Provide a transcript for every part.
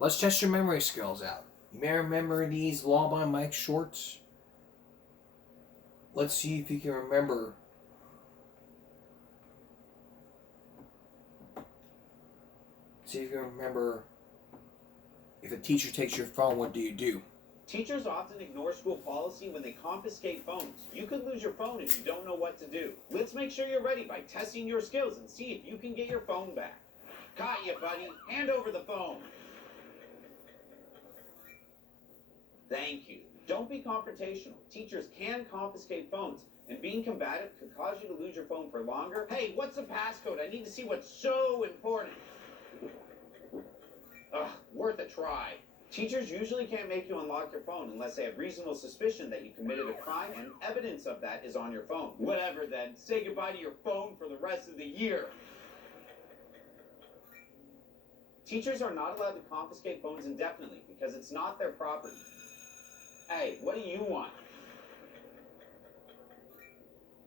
Let's test your memory skills out. You may remember these Law by Mike shorts. Let's see if you can remember. See if you can remember. If a teacher takes your phone, what do you do? Teachers often ignore school policy when they confiscate phones. You could lose your phone if you don't know what to do. Let's make sure you're ready by testing your skills and see if you can get your phone back. Got you, buddy. Hand over the phone. Thank you. Don't be confrontational. Teachers can confiscate phones, and being combative could cause you to lose your phone for longer. Hey, what's the passcode? I need to see what's so important. Ugh, worth a try. Teachers usually can't make you unlock your phone unless they have reasonable suspicion that you committed a crime and evidence of that is on your phone. Whatever then, say goodbye to your phone for the rest of the year. Teachers are not allowed to confiscate phones indefinitely because it's not their property. Hey, what do you want?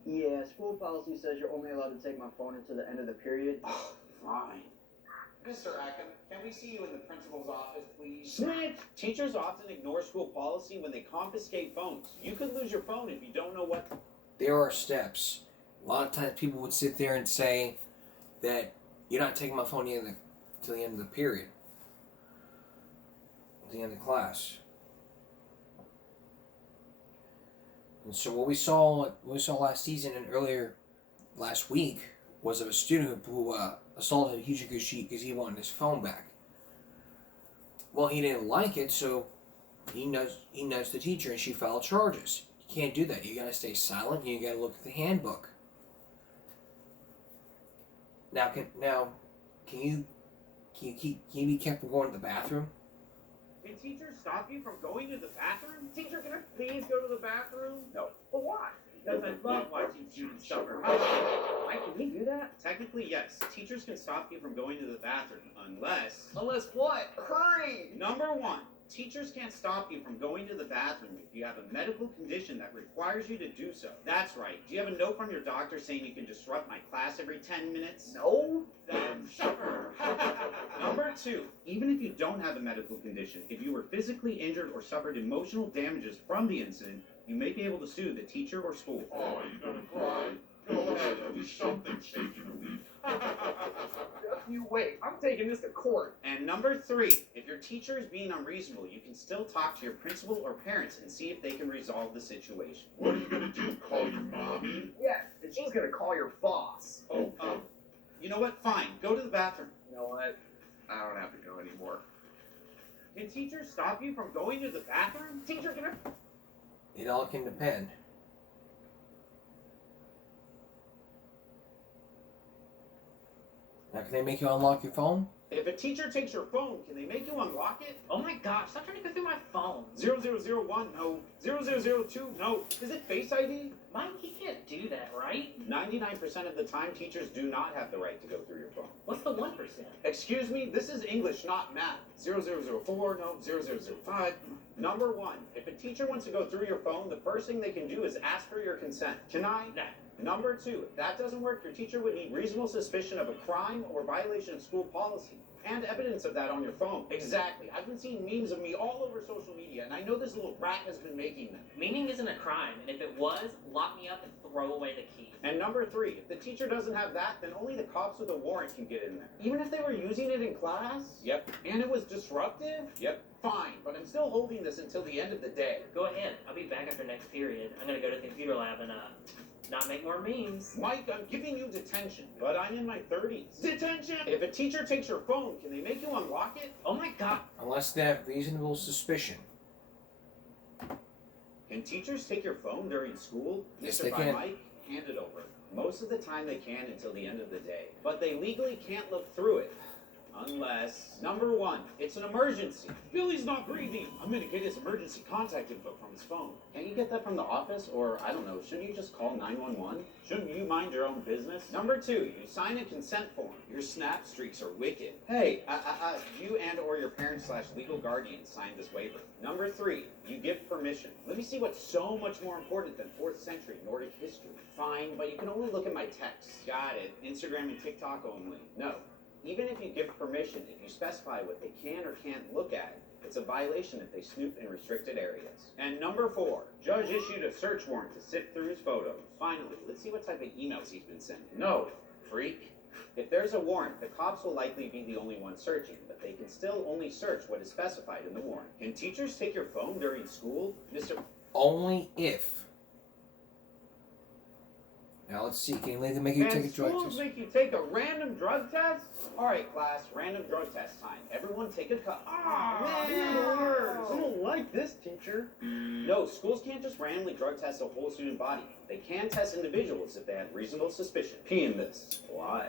Yeah, school policy says you're only allowed to take my phone until the end of the period. Oh, fine. Mr. Ackham, can we see you in the principal's office, please? Snitch! Teachers often ignore school policy when they confiscate phones. You could lose your phone if you don't know what to... There are steps. A lot of times people would sit there and say that you're not taking my phone till the end of the period. At the end of class. And so what we saw last season and earlier last week was of a student who assaulted a Hujiguchi because he wanted his phone back. Well, he didn't like it, so he nudged the teacher and she filed charges. You can't do that. You gotta stay silent and you gotta look at the handbook. Now, can you be kept from going to the bathroom? Can teachers stop you from going to the bathroom? Teacher, can I please go to the bathroom? No. But why? Because I love watching students suffer. Why can we do that? Technically, yes. Teachers can stop you from going to the bathroom unless... Unless what? Hurry! Number one, teachers can't stop you from going to the bathroom if you have a medical condition that requires you to do so. That's right. Do you have a note from your doctor saying you can disrupt my class every 10 minutes? No. Then suffer. Number two, even if you don't have a medical condition, if you were physically injured or suffered emotional damages from the incident, you may be able to sue the teacher or school. Oh, you gonna cry? Go ahead, at least something's taking a week. You wait, I'm taking this to court. And number three, if your teacher is being unreasonable, you can still talk to your principal or parents and see if they can resolve the situation. What are you gonna do, call your mommy? Yes, and she's gonna call your boss. Oh, You know what? Fine. Go to the bathroom. You know what? I don't have to go anymore. Can teachers stop you from going to the bathroom? Teacher, can I... It all can depend. Now, can they make you unlock your phone? If a teacher takes your phone, can they make you unlock it? Oh my gosh, stop trying to go through my phone. 0001, no. 0002, no. Is it Face ID? Mike, he can't do that, right? 99% of the time, teachers do not have the right to go through your phone. What's the 1%? Excuse me, this is English, not math. 0004, no. 0005. Number one, if a teacher wants to go through your phone, the first thing they can do is ask for your consent. Can I? No. Number two, if that doesn't work, your teacher would need reasonable suspicion of a crime or violation of school policy. And evidence of that on your phone. Exactly. I've been seeing memes of me all over social media, and I know this little rat has been making them. Meaning isn't a crime, and if it was, lock me up and throw away the key. And number three, if the teacher doesn't have that, then only the cops with a warrant can get in there. Even if they were using it in class? Yep. And it was disruptive? Yep. Fine, but I'm still holding this until the end of the day. Go ahead. I'll be back after next period. I'm gonna go to the computer lab and, not make more memes. Mike, I'm giving you detention, but I'm in my 30s. Detention! If a teacher takes your phone, can they make you unlock it? Oh my god. Unless they have reasonable suspicion. Can teachers take your phone during school? Yes, Mr. they By can. Mike, hand it over. Most of the time they can until the end of the day, but they legally can't look through it. Unless, number one, it's an emergency. Billy's not breathing. I'm gonna get his emergency contact info from his phone. Can't you get that from the office? Or, I don't know, shouldn't you just call 911? Shouldn't you mind your own business? Number two, you sign a consent form. Your snap streaks are wicked. Hey, you and or your parents / legal guardian signed this waiver. Number three, you give permission. Let me see what's so much more important than 4th century Nordic history. Fine, but you can only look at my texts. Got it. Instagram and TikTok only. No. Even if you give permission, if you specify what they can or can't look at, it's a violation if they snoop in restricted areas. And number 4, judge issued a search warrant to sift through his photos. Finally, let's see what type of emails he's been sending. No, freak. If there's a warrant, the cops will likely be the only ones searching, but they can still only search what is specified in the warrant. Can teachers take your phone during school, Mr. Only if. Now let's see. Can they make you take a drug schools test? make you take a random drug test? All right, class, random drug test time. Everyone take a cup. I don't like this, teacher. No, schools can't just randomly drug test a whole student body. They can test individuals if they have reasonable suspicion. Pee in this. Why?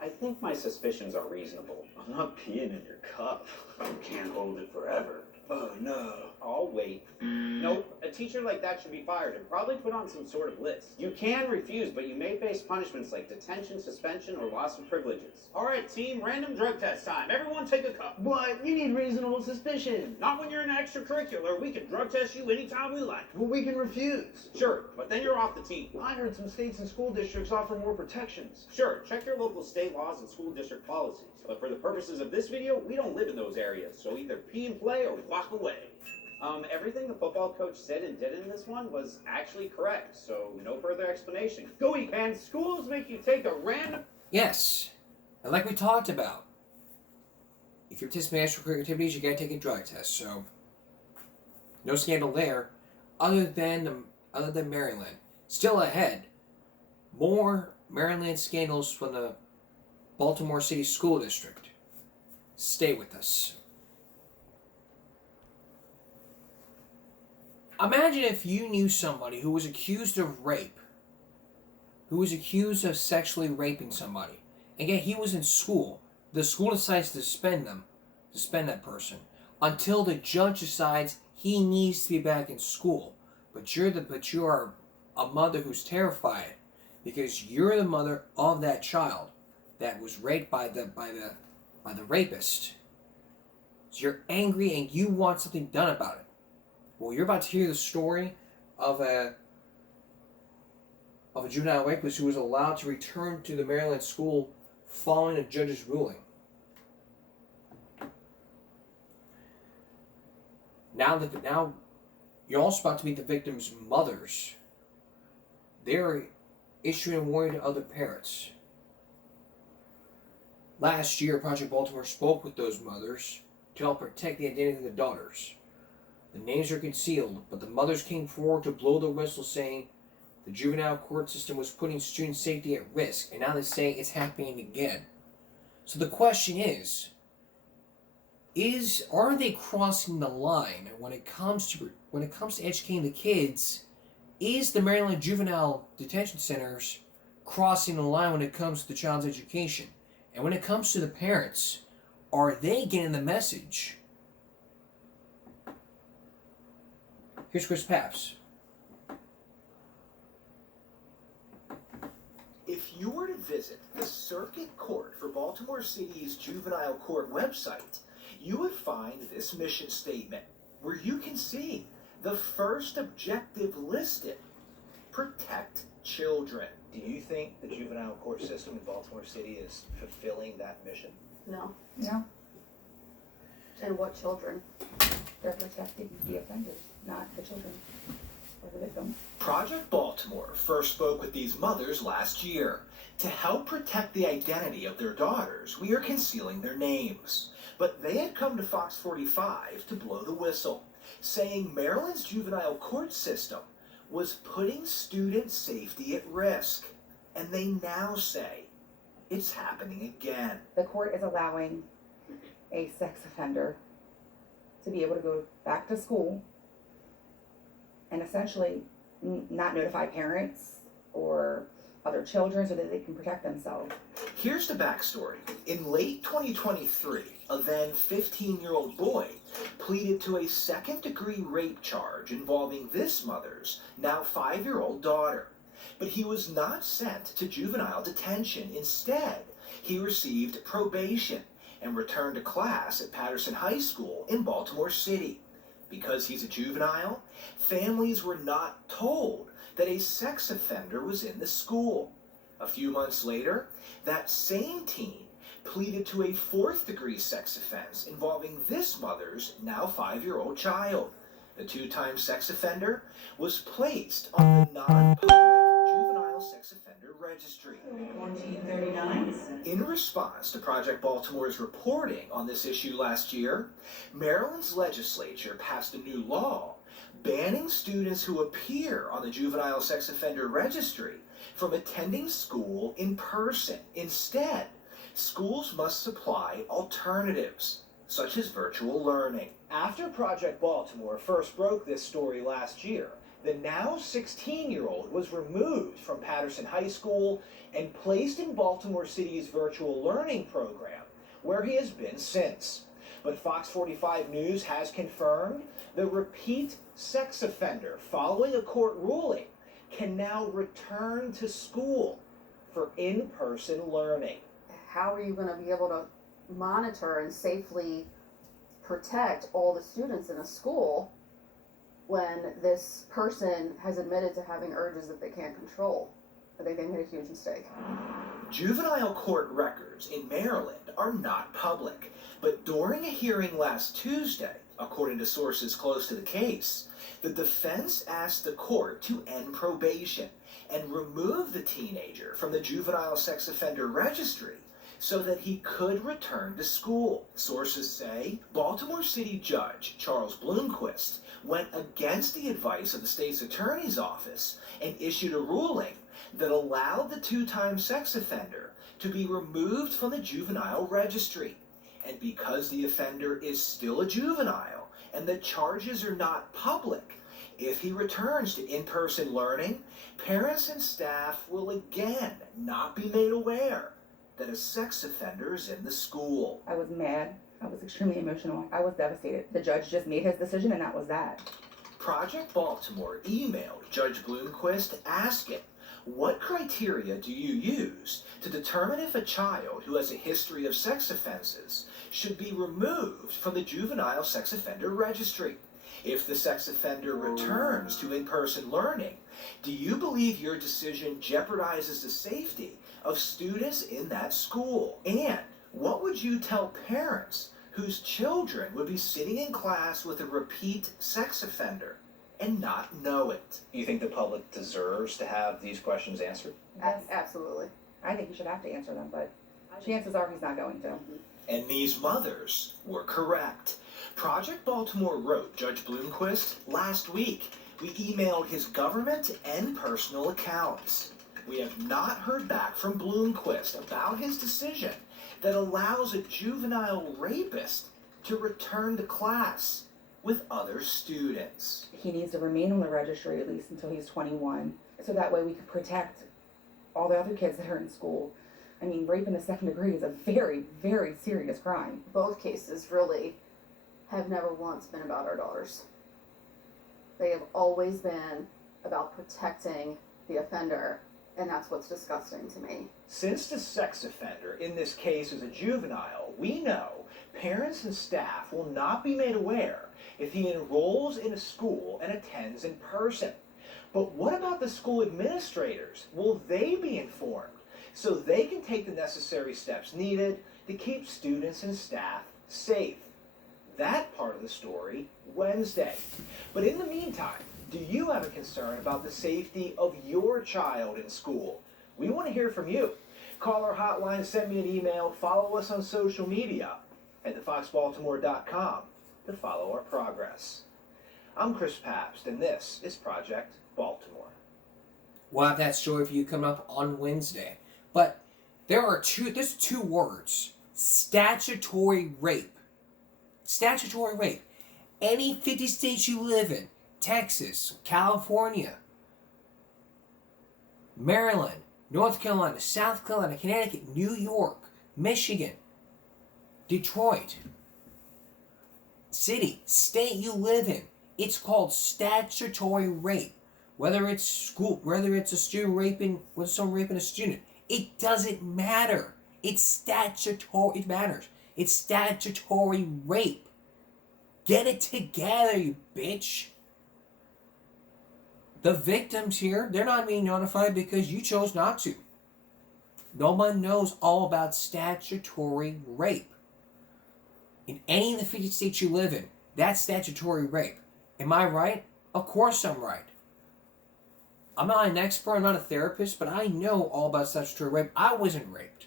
I think my suspicions are reasonable. I'm not peeing in your cup. You can't hold it forever. Oh no. I'll wait. Nope, a teacher like that should be fired and probably put on some sort of list. You can refuse, but you may face punishments like detention, suspension, or loss of privileges. All right, team, random drug test time. Everyone take a cup. But you need reasonable suspicion. Not when you're in extracurricular. We can drug test you anytime we like. Well, we can refuse. Sure, but then you're off the team. I heard some states and school districts offer more protections. Sure, check your local state laws and school district policies. But for the purposes of this video, we don't live in those areas, so either pee and play or walk away. Everything the football coach said and did in this one was actually correct, so no further explanation. Go eat, man. Schools make you take a random... Yes. And like we talked about, if you're participating in extracurricular activities, you gotta take a drug test. So, no scandal there, other than Maryland. Still ahead, more Maryland scandals from the Baltimore City School District. Stay with us. Imagine if you knew somebody who was accused of rape, who was accused of sexually raping somebody, and yet he was in school. The school decides to suspend that person, until the judge decides he needs to be back in school. But you are a mother who's terrified because you're the mother of that child that was raped by the rapist. So you're angry and you want something done about it. Well, you're about to hear the story of a juvenile rapist who was allowed to return to the Maryland school following a judge's ruling. Now you're also about to meet the victims' mothers. They're issuing a warning to other parents. Last year, Project Baltimore spoke with those mothers to help protect the identity of the daughters. The names are concealed, but the mothers came forward to blow the whistle, saying the juvenile court system was putting student safety at risk, and now they're saying it's happening again. So the question is are they crossing the line when it comes to educating the kids? Is the Maryland Juvenile Detention Centers crossing the line when it comes to the child's education? And when it comes to the parents, are they getting the message? Here's Chris Papps. If you were to visit the Circuit Court for Baltimore City's Juvenile Court website, you would find this mission statement, where you can see the first objective listed: protect children. Do you think the juvenile court system in Baltimore City is fulfilling that mission? No. No. And what children? They're protecting the offenders, not the children or the victims. Project Baltimore first spoke with these mothers last year. To help protect the identity of their daughters, we are concealing their names. But they had come to Fox 45 to blow the whistle, saying Maryland's juvenile court system was putting student safety at risk. And they now say it's happening again. The court is allowing a sex offender to be able to go back to school and essentially not notify parents or other children so that they can protect themselves. Here's the backstory. In late 2023, a then 15-year-old boy pleaded to a second-degree rape charge involving this mother's now 5-year-old daughter. But he was not sent to juvenile detention. Instead, he received probation and returned to class at Patterson High School in Baltimore City. Because he's a juvenile, families were not told that a sex offender was in the school. A few months later, that same teen pleaded to a 4th-degree sex offense involving this mother's now 5-year-old child. The 2-time sex offender was placed on the non-public juvenile sex offender registry. 1439. In response to Project Baltimore's reporting on this issue last year, Maryland's legislature passed a new law banning students who appear on the juvenile sex offender registry from attending school in person. Instead, schools must supply alternatives, such as virtual learning. After Project Baltimore first broke this story last year, the now 16-year-old was removed from Patterson High School and placed in Baltimore City's virtual learning program, where he has been since. But Fox 45 News has confirmed the repeat sex offender, following a court ruling, can now return to school for in-person learning. How are you going to be able to monitor and safely protect all the students in a school when this person has admitted to having urges that they can't control? I think they made a huge mistake. Juvenile court records in Maryland are not public, but during a hearing last Tuesday, according to sources close to the case, the defense asked the court to end probation and remove the teenager from the juvenile sex offender registry so that he could return to school. Sources say Baltimore City Judge Charles Bloomquist went against the advice of the state's attorney's office and issued a ruling that allowed the 2-time sex offender to be removed from the juvenile registry. And because the offender is still a juvenile and the charges are not public, if he returns to in-person learning, parents and staff will again not be made aware that a sex offender is in the school. I was mad. I was extremely emotional. I was devastated. The judge just made his decision, and that was that. Project Baltimore emailed Judge Bloomquist asking, what criteria do you use to determine if a child who has a history of sex offenses should be removed from the juvenile sex offender registry? If the sex offender returns to in-person learning, do you believe your decision jeopardizes the safety of students in that school? And what would you tell parents whose children would be sitting in class with a repeat sex offender and not know it? You think the public deserves to have these questions answered? Yes. Absolutely. I think he should have to answer them, but chances are he's not going to. And these mothers were correct. Project Baltimore wrote Judge Bloomquist last week. We emailed his government and personal accounts. We have not heard back from Bloomquist about his decision that allows a juvenile rapist to return to class with other students. He needs to remain on the registry at least until he's 21, so that way we can protect all the other kids that are in school. I mean, rape in the 2nd degree is a very, very serious crime. Both cases really have never once been about our daughters. They have always been about protecting the offender, and that's what's disgusting to me. Since the sex offender in this case is a juvenile, we know parents and staff will not be made aware if he enrolls in a school and attends in person. But what about the school administrators? Will they be informed so they can take the necessary steps needed to keep students and staff safe? That part of the story Wednesday. But in the meantime, do you have a concern about the safety of your child in school? We want to hear from you. Call our hotline, send me an email, follow us on social media. Head to foxbaltimore.com to follow our progress. I'm Chris Pabst, and this is Project Baltimore. We'll have that story for you coming up on Wednesday. But there's two words. Statutory rape. Statutory rape. Any 50 states you live in, Texas, California, Maryland, North Carolina, South Carolina, Connecticut, New York, Michigan, Detroit, city, state you live in, it's called statutory rape. Whether it's school, whether it's a student raping, with someone raping a student, it doesn't matter. It's statutory. It matters. It's statutory rape. Get it together, you bitch. The victims here, they're not being notified because you chose not to. Nobody knows all about statutory rape. In any of the 50 states you live in, that's statutory rape. Am I right? Of course I'm right. I'm not an expert, I'm not a therapist, but I know all about statutory rape. I wasn't raped.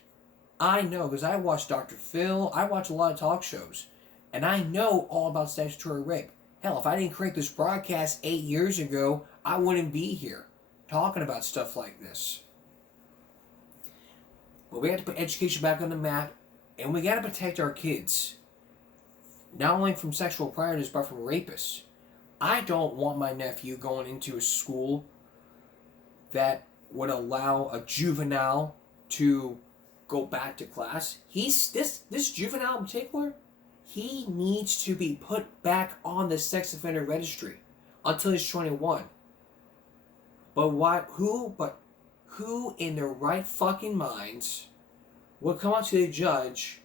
I know because I watch Dr. Phil, I watch a lot of talk shows, and I know all about statutory rape. Hell, if I didn't create this broadcast 8 years ago, I wouldn't be here talking about stuff like this. But we have to put education back on the map, and we got to protect our kids. Not only from sexual predators, but from rapists. I don't want my nephew going into a school that would allow a juvenile to go back to class. This juvenile in particular, he needs to be put back on the sex offender registry until he's 21. But who in their right fucking minds would come up to the judge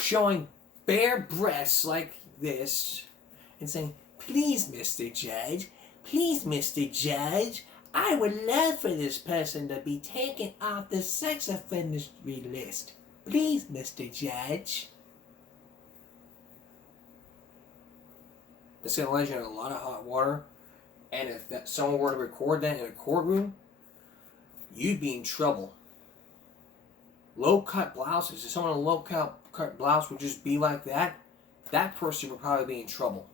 showing bare breasts like this and saying, please, Mr. Judge, I would love for this person to be taken off the sex offenders list. Please, Mr. Judge. That's going to land you in a lot of hot water. And if someone were to record that in a courtroom, you'd be in trouble. Low-cut blouses. If someone in a low-cut blouse would just be like that, that person would probably be in trouble.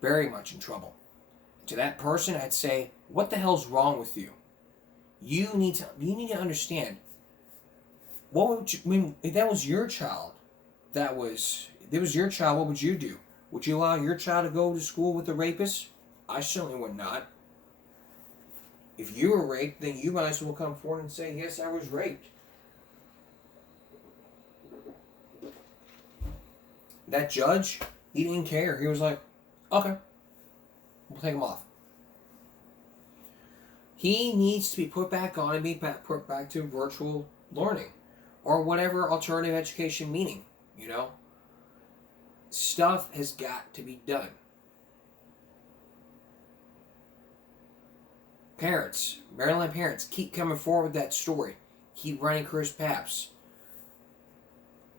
Very much in trouble. To that person, I'd say, what the hell's wrong with you? You need to understand. If that was your child, what would you do? Would you allow your child to go to school with a rapist? I certainly would not. If you were raped, then you might as well come forward and say, yes, I was raped. That judge, he didn't care. He was like, okay, we'll take him off. He needs to be put back on and be put back to virtual learning or whatever alternative education meaning, you know. Stuff has got to be done. Parents, Maryland parents, keep coming forward with that story. Keep running Chris Papps.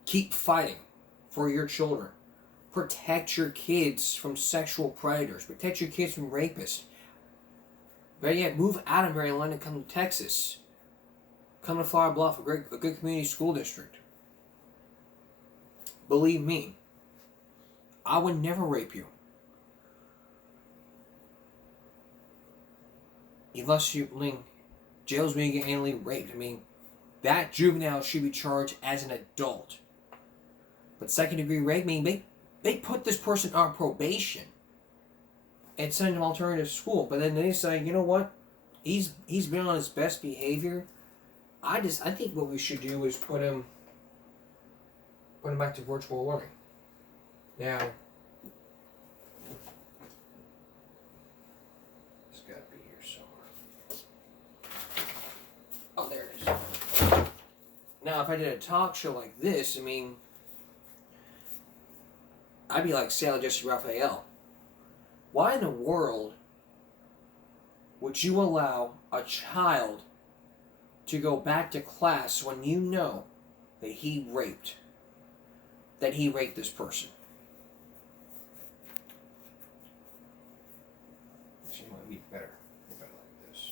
Keep fighting for your children. Protect your kids from sexual predators. Protect your kids from rapists. Better yet, move out of Maryland and come to Texas. Come to Flower Bluff, a good community school district. Believe me, I would never rape you. Unless jails when you get anally raped. I mean, that juvenile should be charged as an adult. But second-degree rape, they put this person on probation and send him alternative school. But then they say, you know what? He's been on his best behavior. I think what we should do is put him back to virtual learning. Now, it's got to be here somewhere. Oh, there it is. Now, if I did a talk show like this, I mean, I'd be like Sarah Jessica Raphael. Why in the world would you allow a child to go back to class when you know that he raped this person? She might be better like this.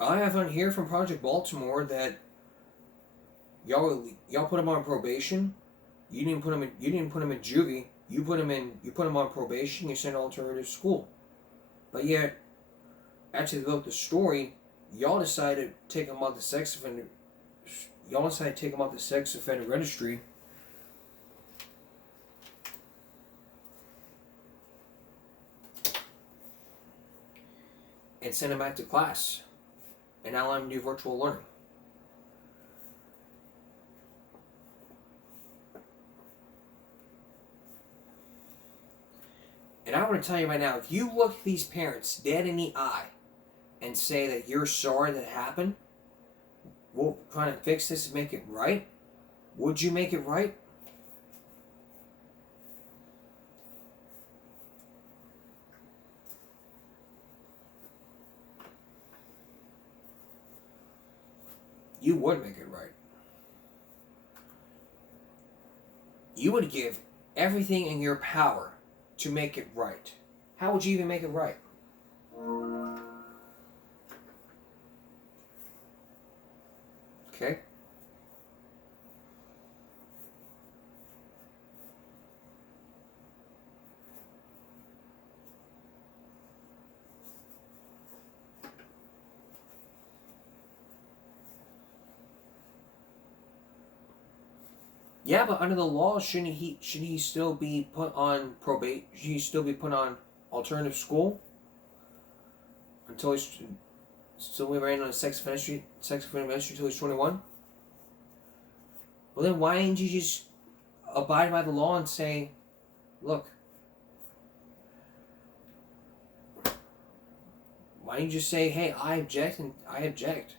I have on here from Project Baltimore that y'all put him on probation. You didn't put him in juvie. You put him on probation. You sent him to alternative school. But yet, after they wrote the story, y'all decided to take him off the sex offender. Y'all decided to take him off the sex offender registry. And send him back to class. And now let him do virtual learning. And I want to tell you right now, if you look these parents dead in the eye and say that you're sorry that it happened, we'll try to fix this and make it right, Would you make it right? You would make it right. You would give everything in your power to make it right. How would you even make it right? Okay? Yeah, but under the law, shouldn't he still be put on probate? Should he still be put on alternative school until he's still remain on a sex offender registry until he's 21? Well, then why didn't you just abide by the law and say, look? Why didn't you just say, hey, I object and I object?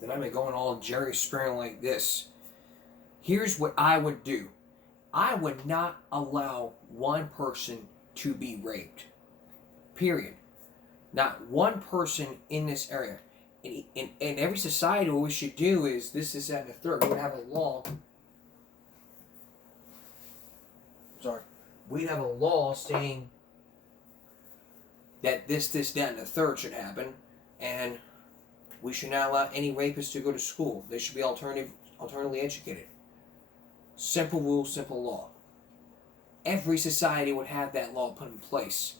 Then I've been going all Jerry Springer like this. Here's what I would do. I would not allow one person to be raped. Period. Not one person in this area. In every society, what we should do is this, that, and the third. We would have a law. Sorry. We'd have a law saying that this, that, and the third should happen. And we should not allow any rapists to go to school. They should be alternatively educated. Simple rule, simple law. Every society would have that law put in place.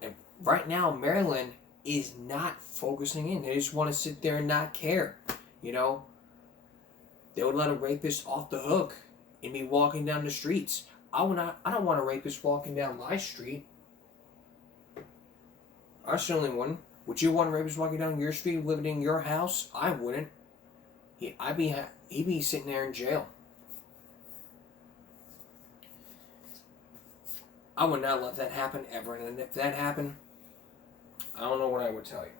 And right now, Maryland is not focusing in. They just want to sit there and not care. You know? They would let a rapist off the hook and be walking down the streets. I don't want a rapist walking down my street. I certainly wouldn't. Would you want a rapist walking down your street, living in your house? I wouldn't. He'd be sitting there in jail. I would not let that happen ever. And if that happened, I don't know what I would tell you.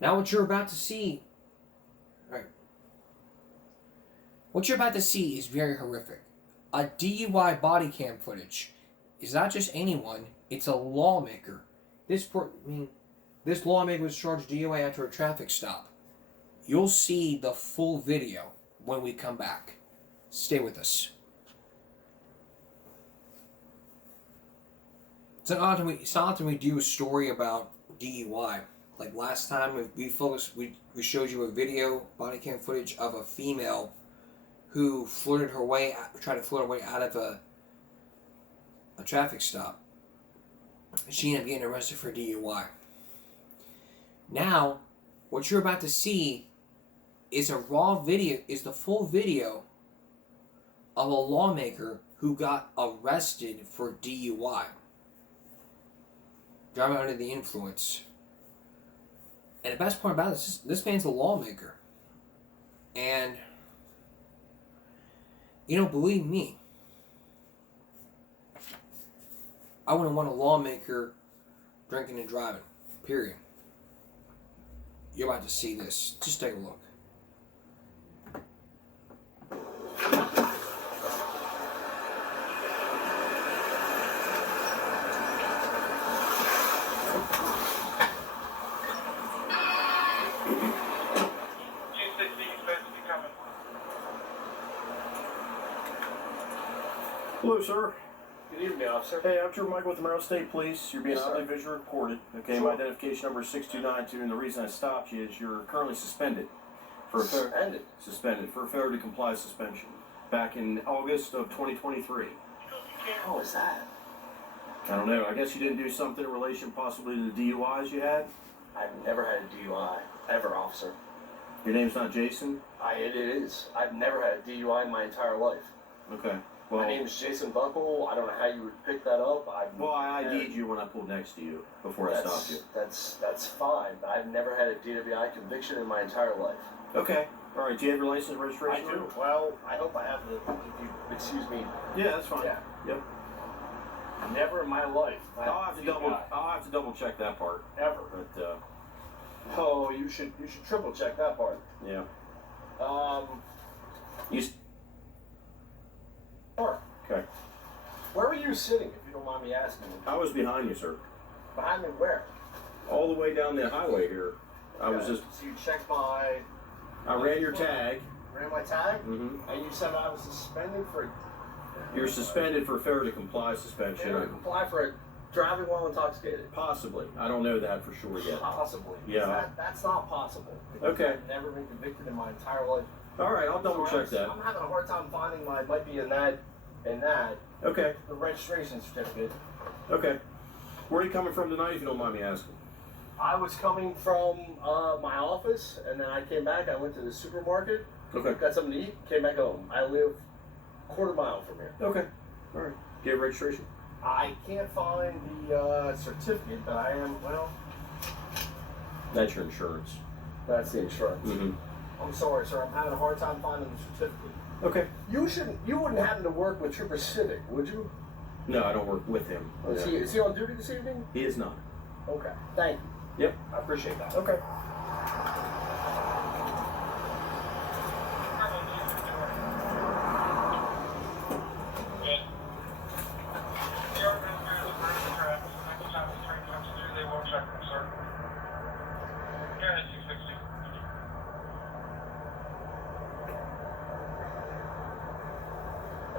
Now what you're about to see, right? What you're about to see is very horrific. A DUI body cam footage. It's not just anyone, it's a lawmaker. This lawmaker was charged DUI after a traffic stop. You'll see the full video when we come back. Stay with us. It's not often we do a story about DUI. Like last time we showed you a video, body cam footage of a female who tried to flirt her way out of a traffic stop. She ended up getting arrested for DUI. Now, what you're about to see is the full video of a lawmaker who got arrested for DUI. Driving under the influence. And the best part about this man's a lawmaker. And, believe me, I wouldn't want a lawmaker drinking and driving. Period. You're about to see this. Just take a look. Hello, sir. Good evening, officer. Hey, I'm Trooper Michael with the Monroe State Police. You're being oddly visually recorded. Okay, my identification number is 6292, and the reason I stopped you is you're currently suspended for suspended for failure to comply suspension back in August of 2023. How was that? I don't know. I guess you didn't do something in relation possibly to the DUIs you had? I've never had a DUI, ever, officer. Your name's not Jason? It is. I've never had a DUI in my entire life. Okay. Well, My name is Jason Buckle. I don't know how you would pick that up. I ID'd you when I pulled next to you before I stopped you. That's fine. I've never had a DWI conviction in my entire life. Okay. All right. Do you have your license and registration? I do. Well, I hope I have the. If you excuse me. Yeah, that's fine. Yeah. Yep. Never in my life. I'll have to double check that part. Ever. But oh, you should triple check that part. yeah. You. Okay. Where were you sitting, if you don't mind me asking? I was behind you, sir. Behind me where? All the way down the highway here. I was just. So you checked my. I ran your tag. Ran my tag? Mm-hmm. And you said I was suspended for. You're suspended for failure to comply suspension. Failure to comply for driving while intoxicated. Possibly. I don't know that for sure yet. Possibly. Yeah. That's not possible. Okay. I've never been convicted in my entire life. All right, I'll double check that. I'm having a hard time finding my. Might be in that. Okay. The registration certificate. Okay. Where are you coming from tonight, if you don't mind me asking? I was coming from my office, and then I came back. I went to the supermarket. Okay. Got something to eat. Came back home. I live a quarter mile from here. Okay. All right. Do you have registration? I can't find the certificate, but I am. Well, That's your insurance. that's the insurance. Mm-hmm. I'm sorry, sir. I'm having a hard time finding the certificate. Okay. You wouldn't happen to work with Trooper Civic, would you? No, I don't work with him. Is he on duty this evening? He is not. Okay. Thank you. Yep. I appreciate that. Okay.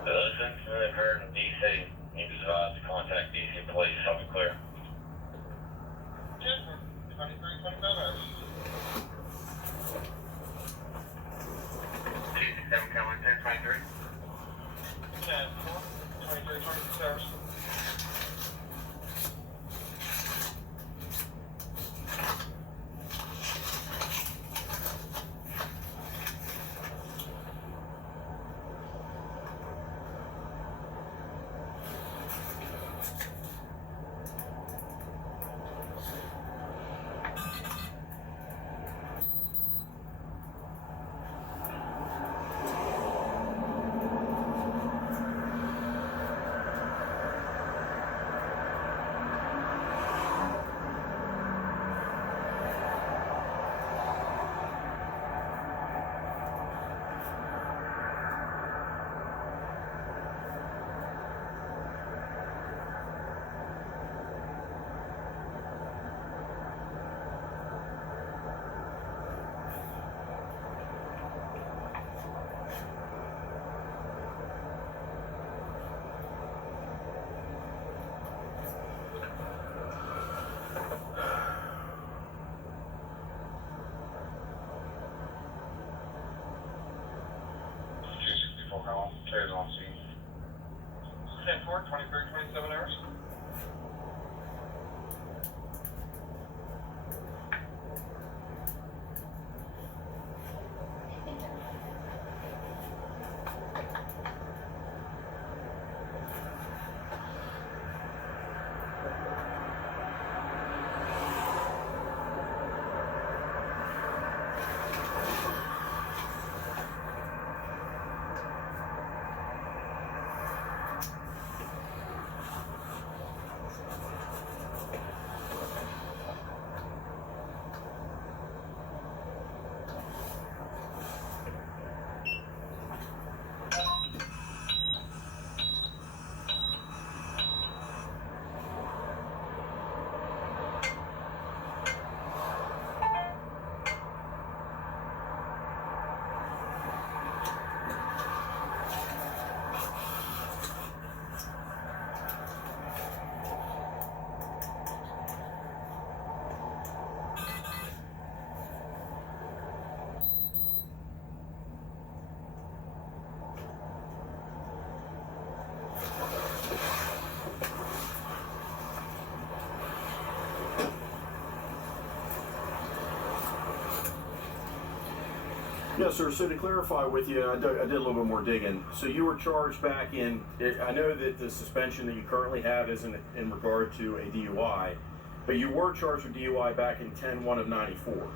Listen, I've heard in DC. You was advised to contact DC police. I'll be clear. 267 coming, 1023. 23 hours. Trailers on scene. 10-4, 23, 27 hours. Yes, sir. So to clarify with you, I did a little bit more digging. So you were charged back in, I know that the suspension that you currently have isn't in regard to a DUI, but you were charged with DUI back in 10/1 of 94.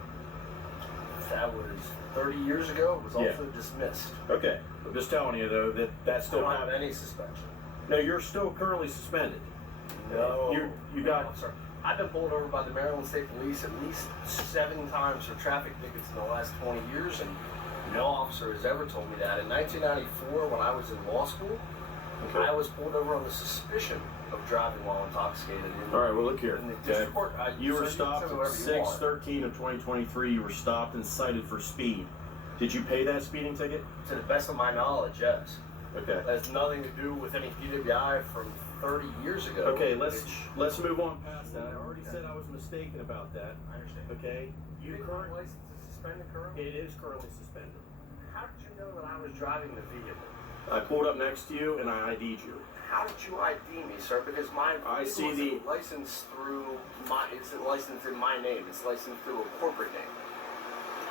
That was 30 years ago. It was also dismissed. Okay. I'm just telling you, though, that that's I still don't have any suspension. No, you're still currently suspended. No. You got... No, sir. I've been pulled over by the Maryland State Police at least 7 times for traffic tickets in the last 20 years, and no officer has ever told me that. In 1994, when I was in law school, I was pulled over on the suspicion of driving while intoxicated. All right, well, look here. In the district court, You were stopped at 6/13 of 2023. You were stopped and cited for speed. Did you pay that speeding ticket? To the best of my knowledge, yes. Okay. That has nothing to do with any PWI from 30 years ago. Okay, let's move on past that. I already said I was mistaken about that. I understand. Okay. Your license is suspended currently? It is currently suspended. How did you know that I was driving the vehicle? I pulled up next to you and I ID'd you. How did you ID me, sir? Because my vehicle isn't licensed through it's licensed in my name. It's licensed through a corporate name.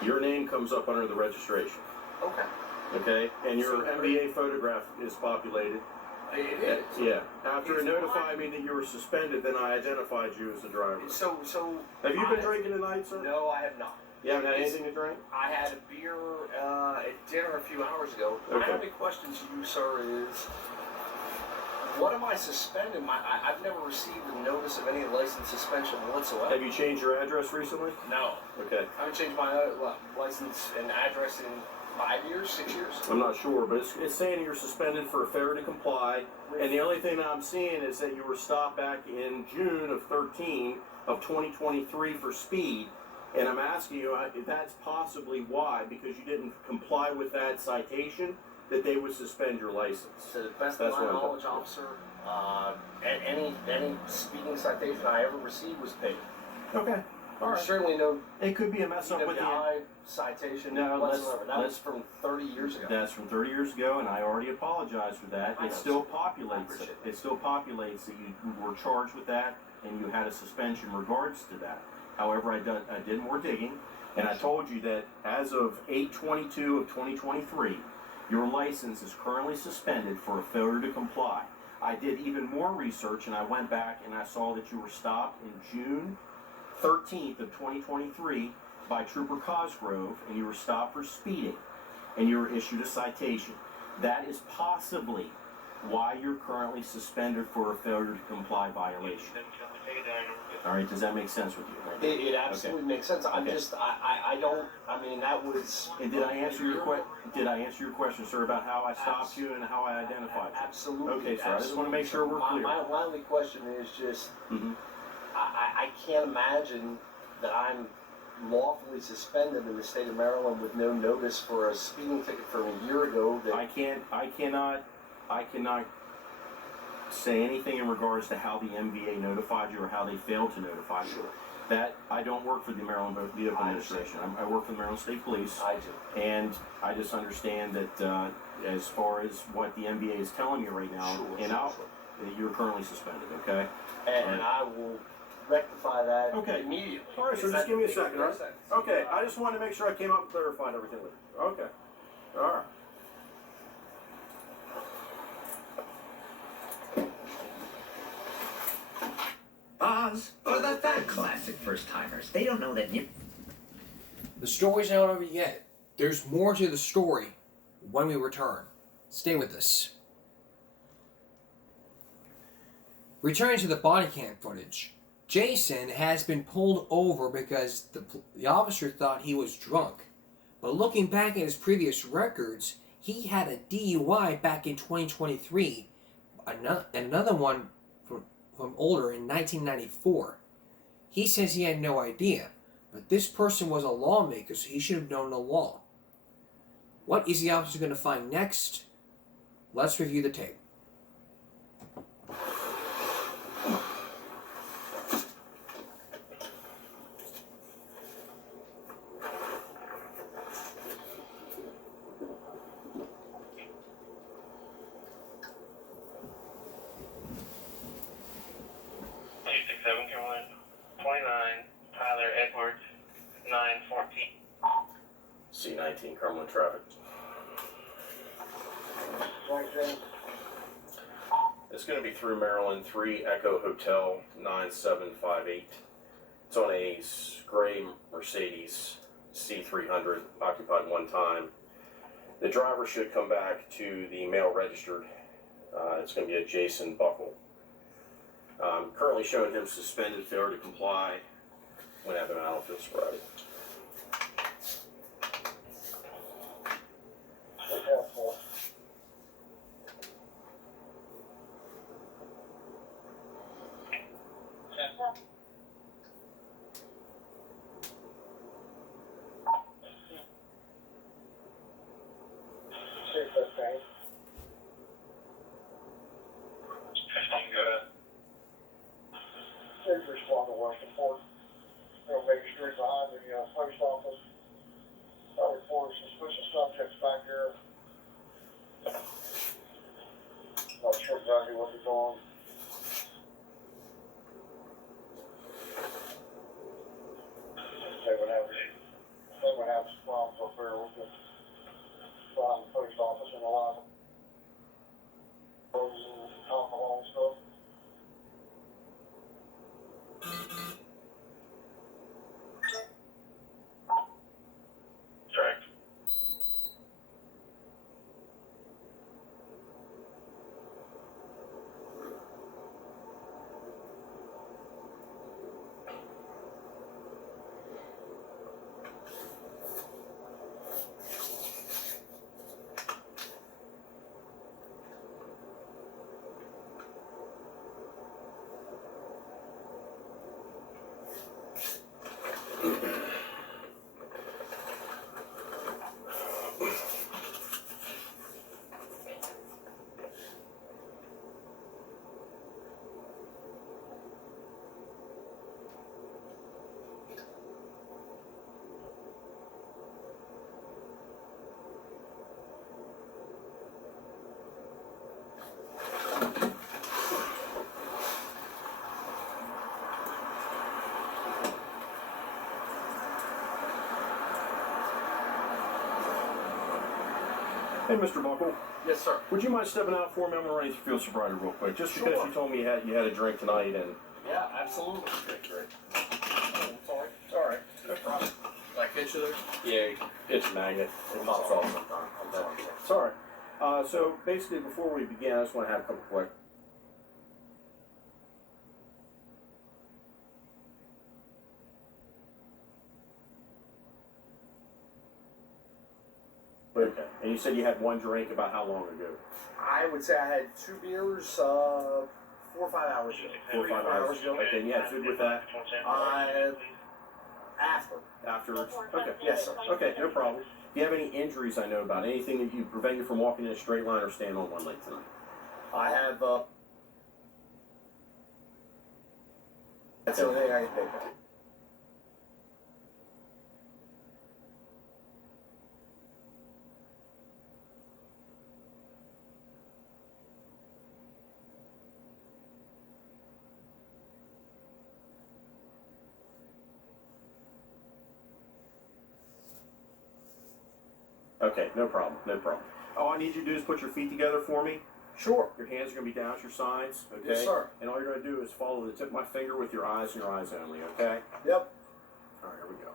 Your name comes up under the registration. Okay. Okay, and your MBA photograph is populated. It is. Yeah. After it notified me that you were suspended, then I identified you as the driver. So have you been drinking tonight, sir? No, I have not. You haven't had anything to drink? I had a beer at dinner a few hours ago. Okay. My only question to you, sir, is what am I suspended? I've never received a notice of any license suspension whatsoever. Have you changed your address recently? No. Okay. I haven't changed my license and address in 5 years, 6 years. I'm not sure, but it's saying you're suspended for a failure to comply, and the only thing that I'm seeing is that you were stopped back in June of 2023 for speed, and I'm asking you if that's possibly why, because you didn't comply with that citation, that they would suspend your license. To the best of my knowledge, officer, any speeding citation I ever received was paid. Okay. All right. Certainly no. It could be a mess up with the citation No, whatsoever. That was from 30 years ago. That's from 30 years ago, and I already apologized for that. It still populates it. It still populates that you were charged with that, and you had a suspension in regards to that. However, I did more digging, and I told you that as of 8/22 of 2023, your license is currently suspended for a failure to comply. I did even more research, and I went back and I saw that you were stopped in June 13th of 2023 by Trooper Cosgrove, and you were stopped for speeding, and you were issued a citation. That is possibly why you're currently suspended for a failure to comply violation. All right, does that make sense with you? It absolutely makes sense. I'm just, I don't, I mean, that was... And did I answer your question, sir, about how I stopped you and how I identified you? Absolutely. Okay, sir, I just want to make sure we're clear. My only question is just, I can't imagine that I'm lawfully suspended in the state of Maryland with no notice for a speeding ticket from a year ago. That I cannot say anything in regards to how the MVA notified you or how they failed to notify you. That I don't work for the Maryland Vehicle Administration. I work for the Maryland State Police. I do. And I just understand that as far as what the MVA is telling you right now, that you're currently suspended. Okay. And I will rectify that immediately. All right, so just give me a second, all right? Okay, I just wanted to make sure I came up and clarified everything with you. Okay. All right. Oz, for the fat classic first-timers. They don't know that The story's not over yet. There's more to the story when we return. Stay with us. Returning to the body cam footage, Jason has been pulled over because the officer thought he was drunk. But looking back at his previous records, he had a DUI back in 2023, and another one from older in 1994. He says he had no idea, but this person was a lawmaker, so he should have known the law. What is the officer going to find next? Let's review the tape. C19 Cumberland traffic. It's going to be through Maryland, 3 Echo Hotel 9758. It's on a gray Mercedes C300, occupied one time. The driver should come back to the mail registered. It's going to be a Jason Buckle. Currently showing him suspended, failure to comply. When having an outfit sporadic. Post office. Report suspicious subjects back here. Not sure exactly what they're doing. They would have some problems up there with the post office and a lot of alcohol and stuff. Hey, Mr. Buckle. Yes, sir. Would you mind stepping out for me? I'm gonna run you through field sobriety real quick. Just because Sure. you told me you had a drink tonight and. Yeah, absolutely. Okay, great. Oh, sorry. It's all right. No problem. Did I catch you there? Yeah, it's a magnet. It pops off sometimes. It's all right. So basically, before we begin, I just want to have a couple quick. Okay. And you said you had one drink about how long ago? I would say I had 2 beers 4 or 5 hours ago. 4 or 5 hours ago. Okay, and you had food with that? After. Afterwards? Okay. Yes, sir. Okay, no problem. Do you have any injuries I know about? Anything that you prevent you from walking in a straight line or staying on one leg tonight? I have, that's the only thing I can think of. Okay, no problem, no problem. All I need you to do is put your feet together for me. Sure. Your hands are going to be down at your sides, okay? Yes, sir. And all you're going to do is follow the tip of my finger with your eyes and your eyes only, okay? Yep. All right, here we go.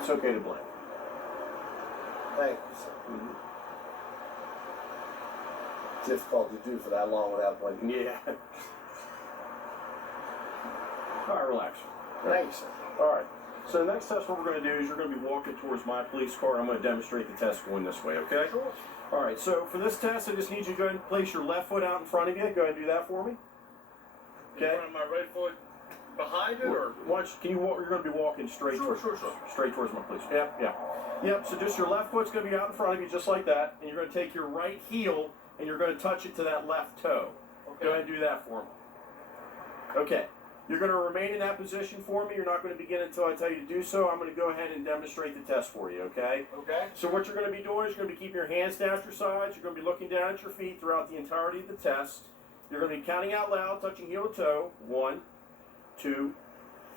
It's okay to blink. Thank you, sir. Difficult to do for that long without blinking. Yeah. All right, relax. Thank you, sir. All right. So the next test, what we're going to do is you're going to be walking towards my police car. I'm going to demonstrate the test going this way, okay? Sure. All right, so for this test, I just need you to go ahead and place your left foot out in front of you. Go ahead and do that for me. In front of my right foot behind it, or? Can you walk? You're going to be walking straight towards straight towards my police. Yep. So just your left foot's going to be out in front of you, just like that, and you're going to take your right heel and you're going to touch it to that left toe. Okay. Go ahead and do that for me. Okay. You're going to remain in that position for me. You're not going to begin until I tell you to do so. I'm going to go ahead and demonstrate the test for you, okay? Okay. So what you're going to be doing is you're going to be keeping your hands down at your sides. You're going to be looking down at your feet throughout the entirety of the test. You're going to be counting out loud, touching heel to toe. 1, 2,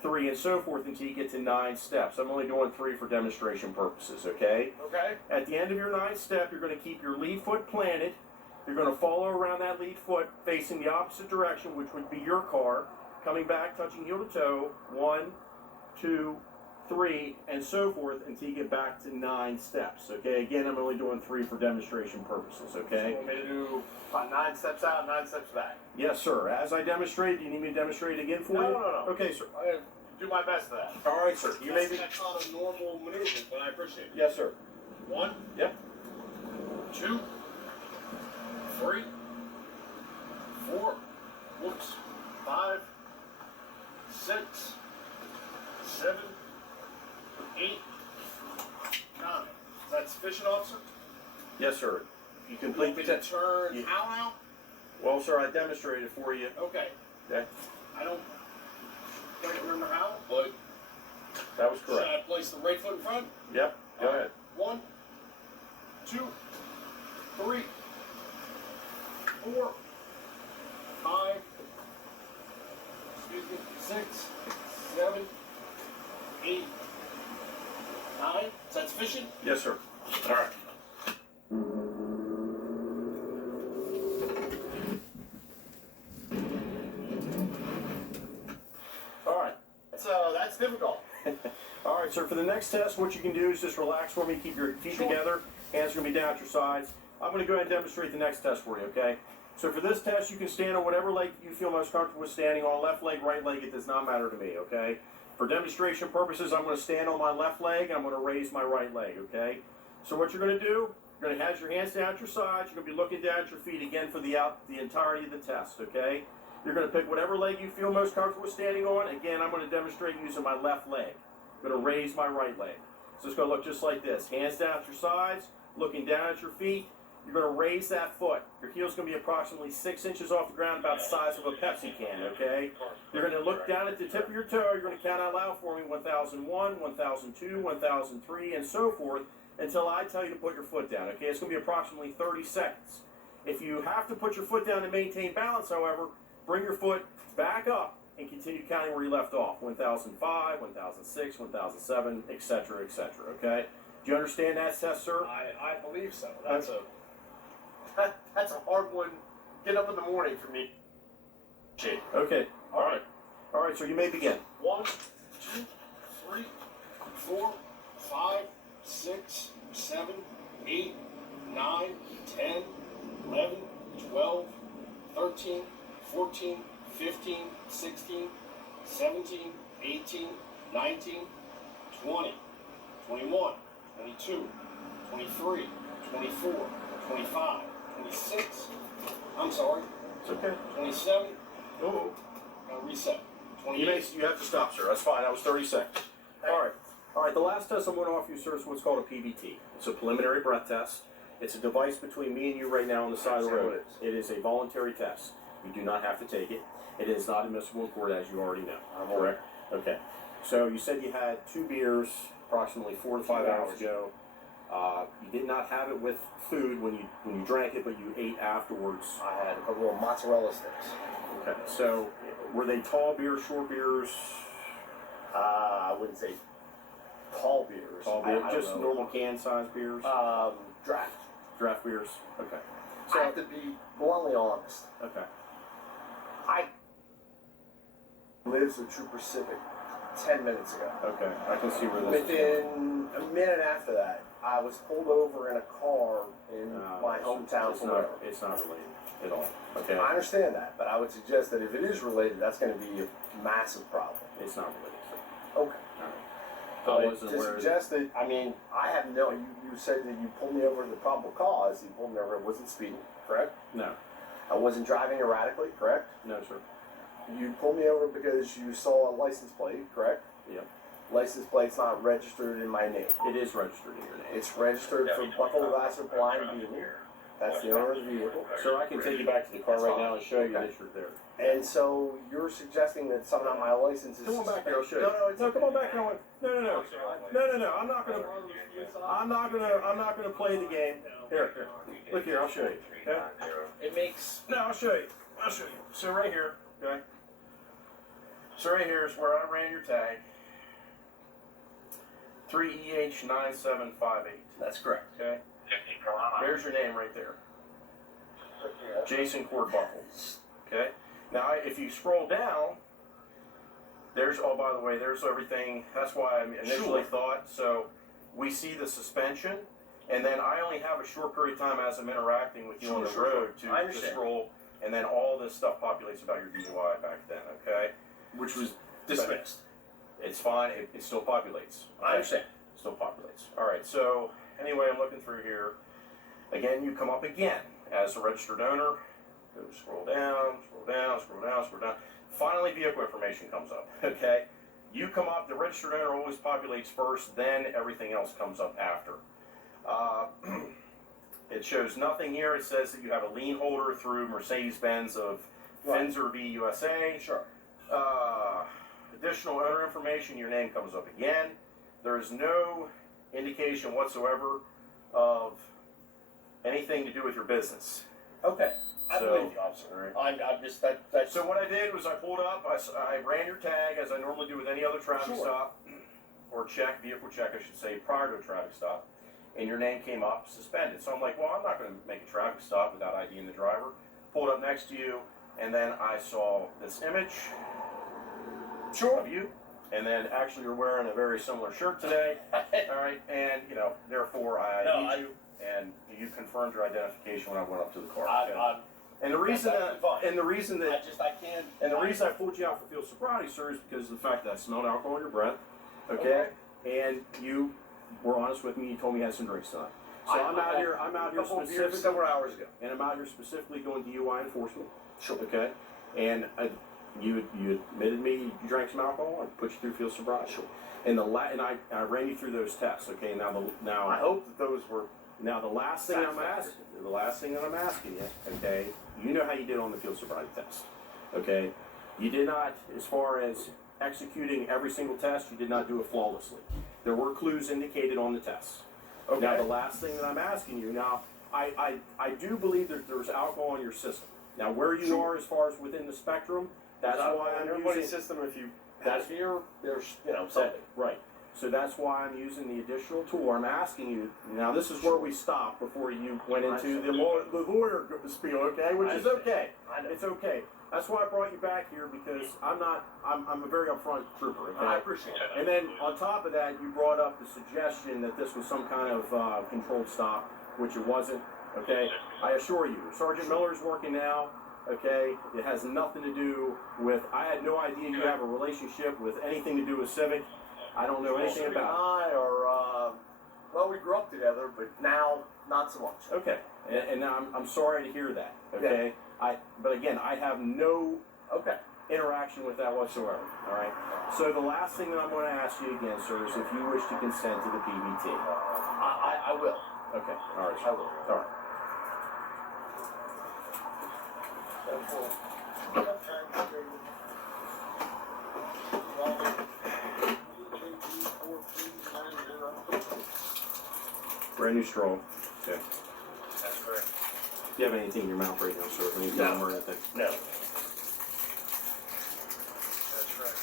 3, and so forth until you get to 9 steps. I'm only doing 3 for demonstration purposes, okay? Okay. At the end of your 9th step, you're going to keep your lead foot planted. You're going to follow around that lead foot facing the opposite direction, which would be your car. Coming back, touching heel to toe, 1, 2, 3, and so forth until you get back to 9 steps. Okay, again, I'm only doing 3 for demonstration purposes. Okay. You want me to do about 9 steps out, 9 steps back? Yes, sir. As I demonstrate, do you need me to demonstrate again for you? No. Okay, sir. I'm going to do my best of that. All right, sir. You may be. That's not a normal maneuver, but I appreciate it. Yes, sir. 1. Yep. 2. 3. 4. Whoops. 5. 6, 7, 8, 9. Is that sufficient, officer? Yes, sir. You You complete want the me to test. turn how now? Well, sir, I demonstrated for you. Okay. Okay. I don't quite remember how, but That was should correct. I place the right foot in front? Yep. Go ahead. 1, 2, 3, 4, 5, 6, 7, 8, 9. Is that sufficient? Yes, sir. All right. All right. That's difficult. All right, sir. For the next test, what you can do is just relax for me, keep your feet together, hands are going to be down at your sides. I'm going to go ahead and demonstrate the next test for you, okay? So for this test, you can stand on whatever leg you feel most comfortable with standing on, left leg, right leg, it does not matter to me, okay? For demonstration purposes, I'm going to stand on my left leg, and I'm going to raise my right leg, okay? So what you're going to do, you're going to have your hands down at your sides, you're going to be looking down at your feet again for the entirety of the test, okay? You're going to pick whatever leg you feel most comfortable with standing on. Again, I'm going to demonstrate using my left leg. I'm going to raise my right leg. So it's going to look just like this. Hands down at your sides, looking down at your feet. You're going to raise that foot. Your heel's going to be approximately 6 inches off the ground, about the size of a Pepsi can, okay? You're going to look down at the tip of your toe. You're going to count out loud for me 1001, 1002, 1003, and so forth until I tell you to put your foot down, okay? It's going to be approximately 30 seconds. If you have to put your foot down to maintain balance, however, bring your foot back up and continue counting where you left off. 1005, 1006, 1007, etc., etc., okay? Do you understand that test, sir? I believe so. That's a hard one. Get up in the morning for me. Okay. All right. All right, so you may begin. 1, 2, 3, 4, 5, 6, 7, 8, 9, 10, 11, 12, 13, 14, 15, 16, 17, 18, 19, 20, 21, 22, 23, 24, 25, 26. I'm sorry. It's okay. 27. Oh. Reset. 28. You have to stop, sir. That's fine. That was 30 seconds. All right. All right. The last test I'm going to offer you, sir, is what's called a PBT. It's a preliminary breath test. It's a device between me and you right now on the side of the road. It is a voluntary test. You do not have to take it. It is not admissible in court, as you already know. Correct? Okay. So you said you had 2 beers approximately 4 to 5 hours ago. You did not have it with food when you drank it, but you ate afterwards. I had a couple of mozzarella sticks. Okay. So were they tall beers, short beers? I wouldn't say tall beers. Tall beers, just normal can-size beers. Draft beers. Okay. So I have to be bluntly honest. Okay. I lives with Trooper Civic 10 minutes ago. Okay, I can see where this is going. Within a minute after that, I was pulled over in a car in my hometown. It's not related at all. Okay. I understand that, but I would suggest that if it is related, that's going to be a massive problem. It's not related. Okay. I wasn't to aware. suggest that, I mean, I have no, you said that you pulled me over the probable cause, you pulled me over, I wasn't speeding, correct? No, I wasn't driving erratically, correct? no, sir. You pulled me over because you saw a license plate, correct? Yep. License plate's not registered in my name. It is registered in your name. It's registered for Buffalo Vassar Blind Vehicle. That's the owner of the vehicle. Sir, I can take you back to the car right now and show you that you're there. And so you're suggesting that somehow my license is... Come on back here, I'll show you. No, it's No, come on back here. No. I'm not gonna play the game. Here. Look here, I'll show you. Okay? It makes... No, I'll show you. So right here, okay? So right here is where I ran your tag. 3EH9758. That's correct. Okay? There's your name right there. Jason Cordbuckle. Okay? Now, if you scroll down, there's, oh, by the way, there's everything. That's why I initially thought. So we see the suspension, and then I only have a short period of time as I'm interacting with you on the road to scroll, and then all this stuff populates about your DUI back then, okay? Which was dismissed. It's fine. It still populates. I understand. It still populates. All right. So anyway, I'm looking through here. Again, you come up again as a registered owner. Go scroll down, scroll down, scroll down, scroll down. Finally, vehicle information comes up. Okay. You come up. The registered owner always populates first. Then everything else comes up after. It shows nothing here. It says that you have a lien holder through Mercedes-Benz of Fenzer v. USA. Sure. Additional owner information, your name comes up again. There is no indication whatsoever of anything to do with your business. Okay. I So- believe you, officer. All I'm just, that's... So what I did was I pulled up, I ran your tag as I normally do with any other traffic stop, or vehicle check I should say, prior to a traffic stop, and your name came up suspended. So I'm like, well, I'm not going to make a traffic stop without IDing the driver. Pulled up next to you, and then I saw this image of you, and then actually you're wearing a very similar shirt today. All right, and therefore I ID'd you, and you confirmed your identification when I went up to the car. Okay? And the reason that I pulled you out for field sobriety, sir, is because of the fact that I smelled alcohol in your breath. Okay? And you were honest with me. You told me you had some drinks tonight. So I'm out here specifically several hours ago. and I'm out here specifically doing DUI enforcement. Sure. Okay? And you admitted me you drank some alcohol. I put you through field sobriety. Sure. And I ran you through those tests. Okay? Now I hope that those were... Now the last thing that I'm asking you, okay, you know how you did on the field sobriety test, okay? You did not, as far as executing every single test, you did not do it flawlessly. There were clues indicated on the tests. Okay. Now the last thing that I'm asking you, now I do believe that there's alcohol in your system. Now where you are as far as within the spectrum, that's why I'm everybody's using... system, if you have here, there's, something. Right. So that's why I'm using the additional tool. I'm asking you, now this is where we stopped before you went into the lawyer spiel, okay? Which is okay. It's okay. That's why I brought you back here, because I'm a very upfront trooper, okay? I appreciate it. And then on top of that, you brought up the suggestion that this was some kind of controlled stop, which it wasn't, okay? I assure you, Sergeant Miller's working now, okay? It has nothing to do with, I had no idea you have a relationship with anything to do with Civic. I don't know anything about it. I are, well, we grew up together, but now, not so much. Okay, and I'm sorry to hear that, okay? But again, I have no interaction with that whatsoever, all right? So the last thing that I'm going to ask you again, sir, is if you wish to consent to the PBT. I will. Okay, all right, I will. All right. Brand new straw. Okay. That's correct. Do you have anything in your mouth right now, sir? Any gum or anything? No. That's right.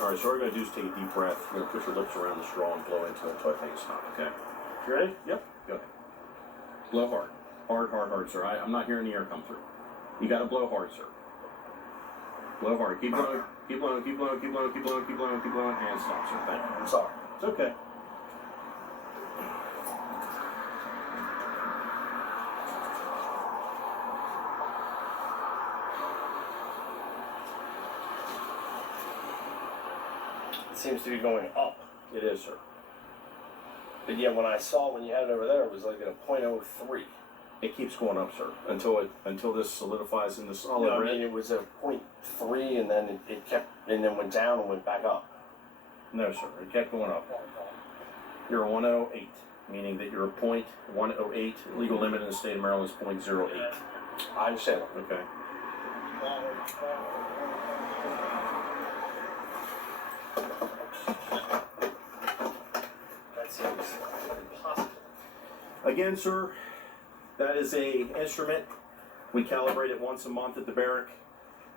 All right, so what we're going to do is take a deep breath. You're going to put your lips around the straw and blow into it until I tell you to stop, okay? You ready? Yep. Go ahead. Blow hard. Hard, hard, hard, sir. I'm not hearing the air come through. You got to blow hard, sir. Blow hard. Keep blowing, keep blowing, keep blowing, keep blowing, keep blowing, keep blowing, keep blowing, and stop, sir. Thank you. I'm sorry. It's okay. seems to be going up. It is, sir. But yeah, when you had it over there, it was like at a .03. It keeps going up, sir, until this solidifies in the solid No, I red. mean, it was a .3 and then it kept, and then went down and went back up. No, sir, it kept going up. You're a 108, meaning that you're a .108. Legal limit in the state of Maryland is .08. I understand. Okay. That seems impossible. Again, sir, that is a instrument. We calibrate it once a month at the barrack.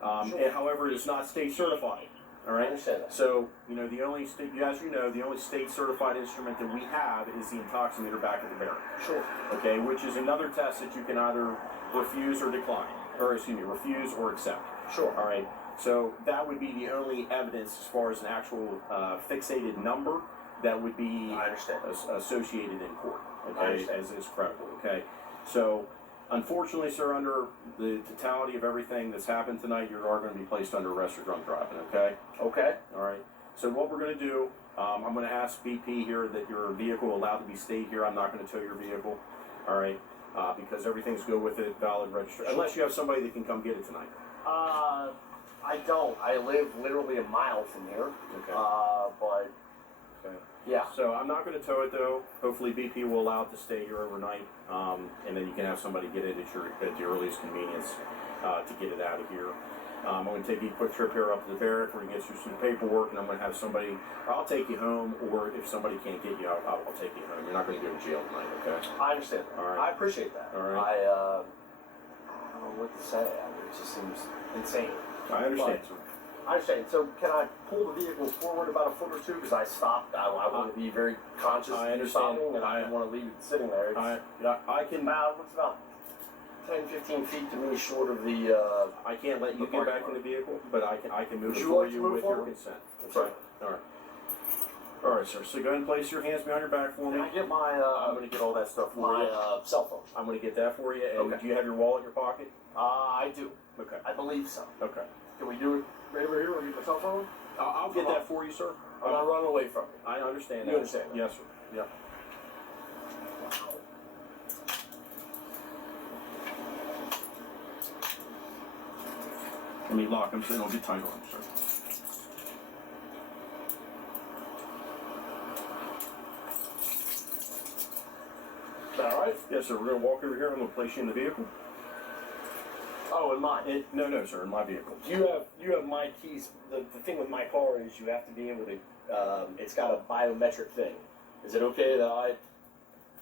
Sure. However, it is not state certified. All right. I understand that. So, the only state, as you know, the only state certified instrument that we have is the intoximeter back at the barrack. Sure. Okay, which is another test that you can either refuse or decline, or refuse or accept. Sure. All right. So that would be the only evidence as far as an actual fixated number that would be I understand. Associated in court. I Okay, understand. as is credible. Okay. So, unfortunately, sir, under the totality of everything that's happened tonight, you are going to be placed under arrest for drunk driving. Okay. Okay. All right. So what we're going to do, I'm going to ask BP here that your vehicle allowed to be stayed here. I'm not going to tow your vehicle. All right. Because everything's good with it, valid register. Unless you have somebody that can come get it tonight. I don't. I live literally a mile from here. Okay. But Okay. yeah. So I'm not going to tow it though. Hopefully BP will allow it to stay here overnight, and then you can have somebody get it at your earliest convenience to get it out of here. I'm going to take you a quick trip here up to the barrack. We're going to get you some paperwork, and I'm going to have somebody. I'll take you home, or if somebody can't get you, I'll take you home. You're not going to go to jail tonight, okay? I understand. All right. I appreciate that. All right. I don't know what to say. I mean, it just seems insane. I understand, But- sir. I understand. So can I pull the vehicle forward about a foot or two? Because I stopped. I want to be very conscious I of understand. stopping, and I didn't want to leave it sitting there. It's I can. what's about 10, 15 feet to me short of the. I can't let you get back in the vehicle, but I can move Would it you for like to you move with your forward? consent. That's Sure. right. All right. All right, sir. So go ahead and place your hands behind your back for me. Can I get my I'm going to get all that stuff for you. cell phone? I'm going to get that for you. And Okay. do you have your wallet in your pocket? I do. Okay. I believe so. Okay. Can we do it right over here? Or get my cell phone? I'll get that for you, sir. I'm not running away from it. I understand You that. understand that? Yes, sir. Yeah. Let me lock them so they don't get tight on them, sir. Is that all right? Yes, sir. We're going to walk over here. I'm going to place you in the vehicle. Oh, in mine. No, sir. In my vehicle. You have my keys. The thing with my car is you have to be able to. It's got a biometric thing. Is it okay that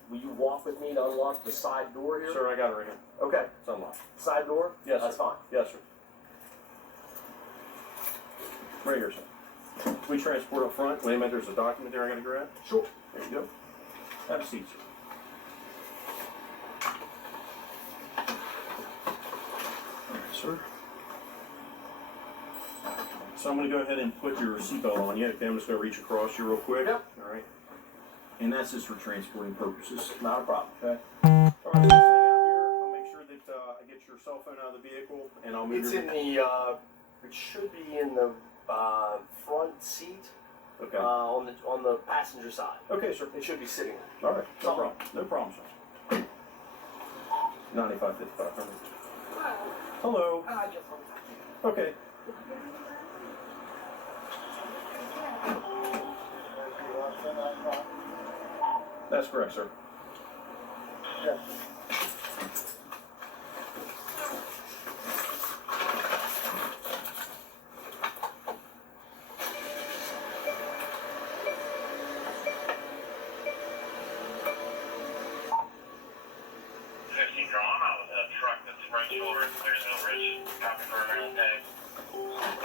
will you walk with me to unlock the side door here? Sir, I got it right here. Okay. It's unlocked. Side door? Yes, That's sir. fine. Yes, sir. Right here, sir. We transport up front. Wait a minute, there's a document there I got to grab. Sure. There you go. Have a seat, sir. All right, sir. So I'm going to go ahead and put your seatbelt on you. Okay, I'm just going to reach across you real quick. Yep. All right. And that's just for transporting purposes. Not a problem. Okay. All right, so stay out here. I'll make sure that I get your cell phone out of the vehicle, and I'll move It's your... in the. It should be in the front seat. Okay. On the passenger side. Okay, sir. It should be sitting there. All right. No problem. No problem, sir. 9555. Hello. Okay. That's correct, sir. Yes. Drawn out with a truck that's right shoulder at Clearsville Ridge. Copy for a Maryland tag.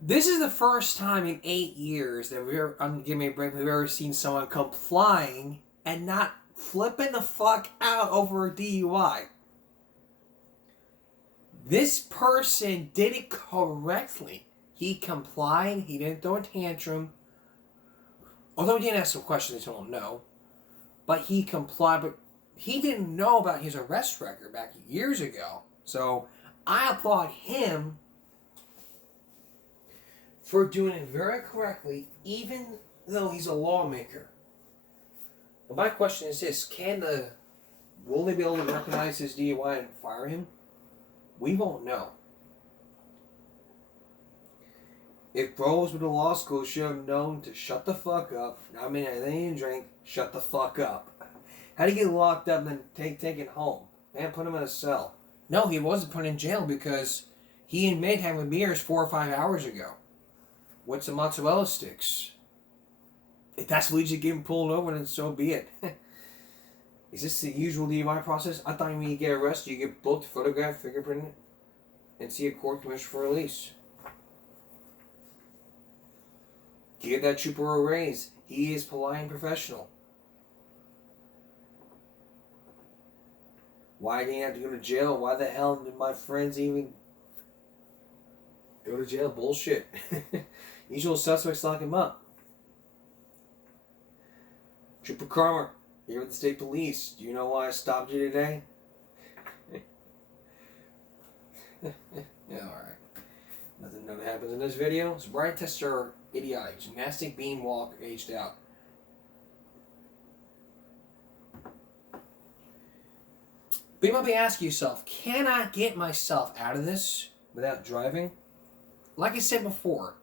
This is the first time in 8 years that give me a break, we've ever seen someone complying and not flipping the fuck out over a DUI. This person did it correctly. He complied, he didn't throw a tantrum. Although he didn't ask some questions, I don't know. but he complied. But he didn't know about his arrest record back years ago. So I applaud him for doing it very correctly, even though he's a lawmaker. But my question is this: will they be able to recognize his DUI and fire him? We won't know. If bro was with the law school, should have known to shut the fuck up. I mean, they didn't drink. Shut the fuck up. How do you get locked up and then taken home? Man, put him in a cell. No, he wasn't put in jail because he admitted having beers 4 or 5 hours ago with some mozzarella sticks. If that's what leads you to get him pulled over, then so be it. Is this the usual DUI process? I thought when you get arrested, you get booked, photographed, fingerprinted, and see a court commissioner for release. Give that trooper a raise. He is polite and professional. Why did he have to go to jail? Why the hell did my friends even go to jail? Bullshit. Usual suspects lock him up. Trooper Kramer, here with the state police. Do you know why I stopped you today? Yeah, alright. Nothing that happens in this video. Sobriety tests are idiotic. Gymnastic beam walk aged out. But you might be asking yourself, can I get myself out of this without driving? Like I said before,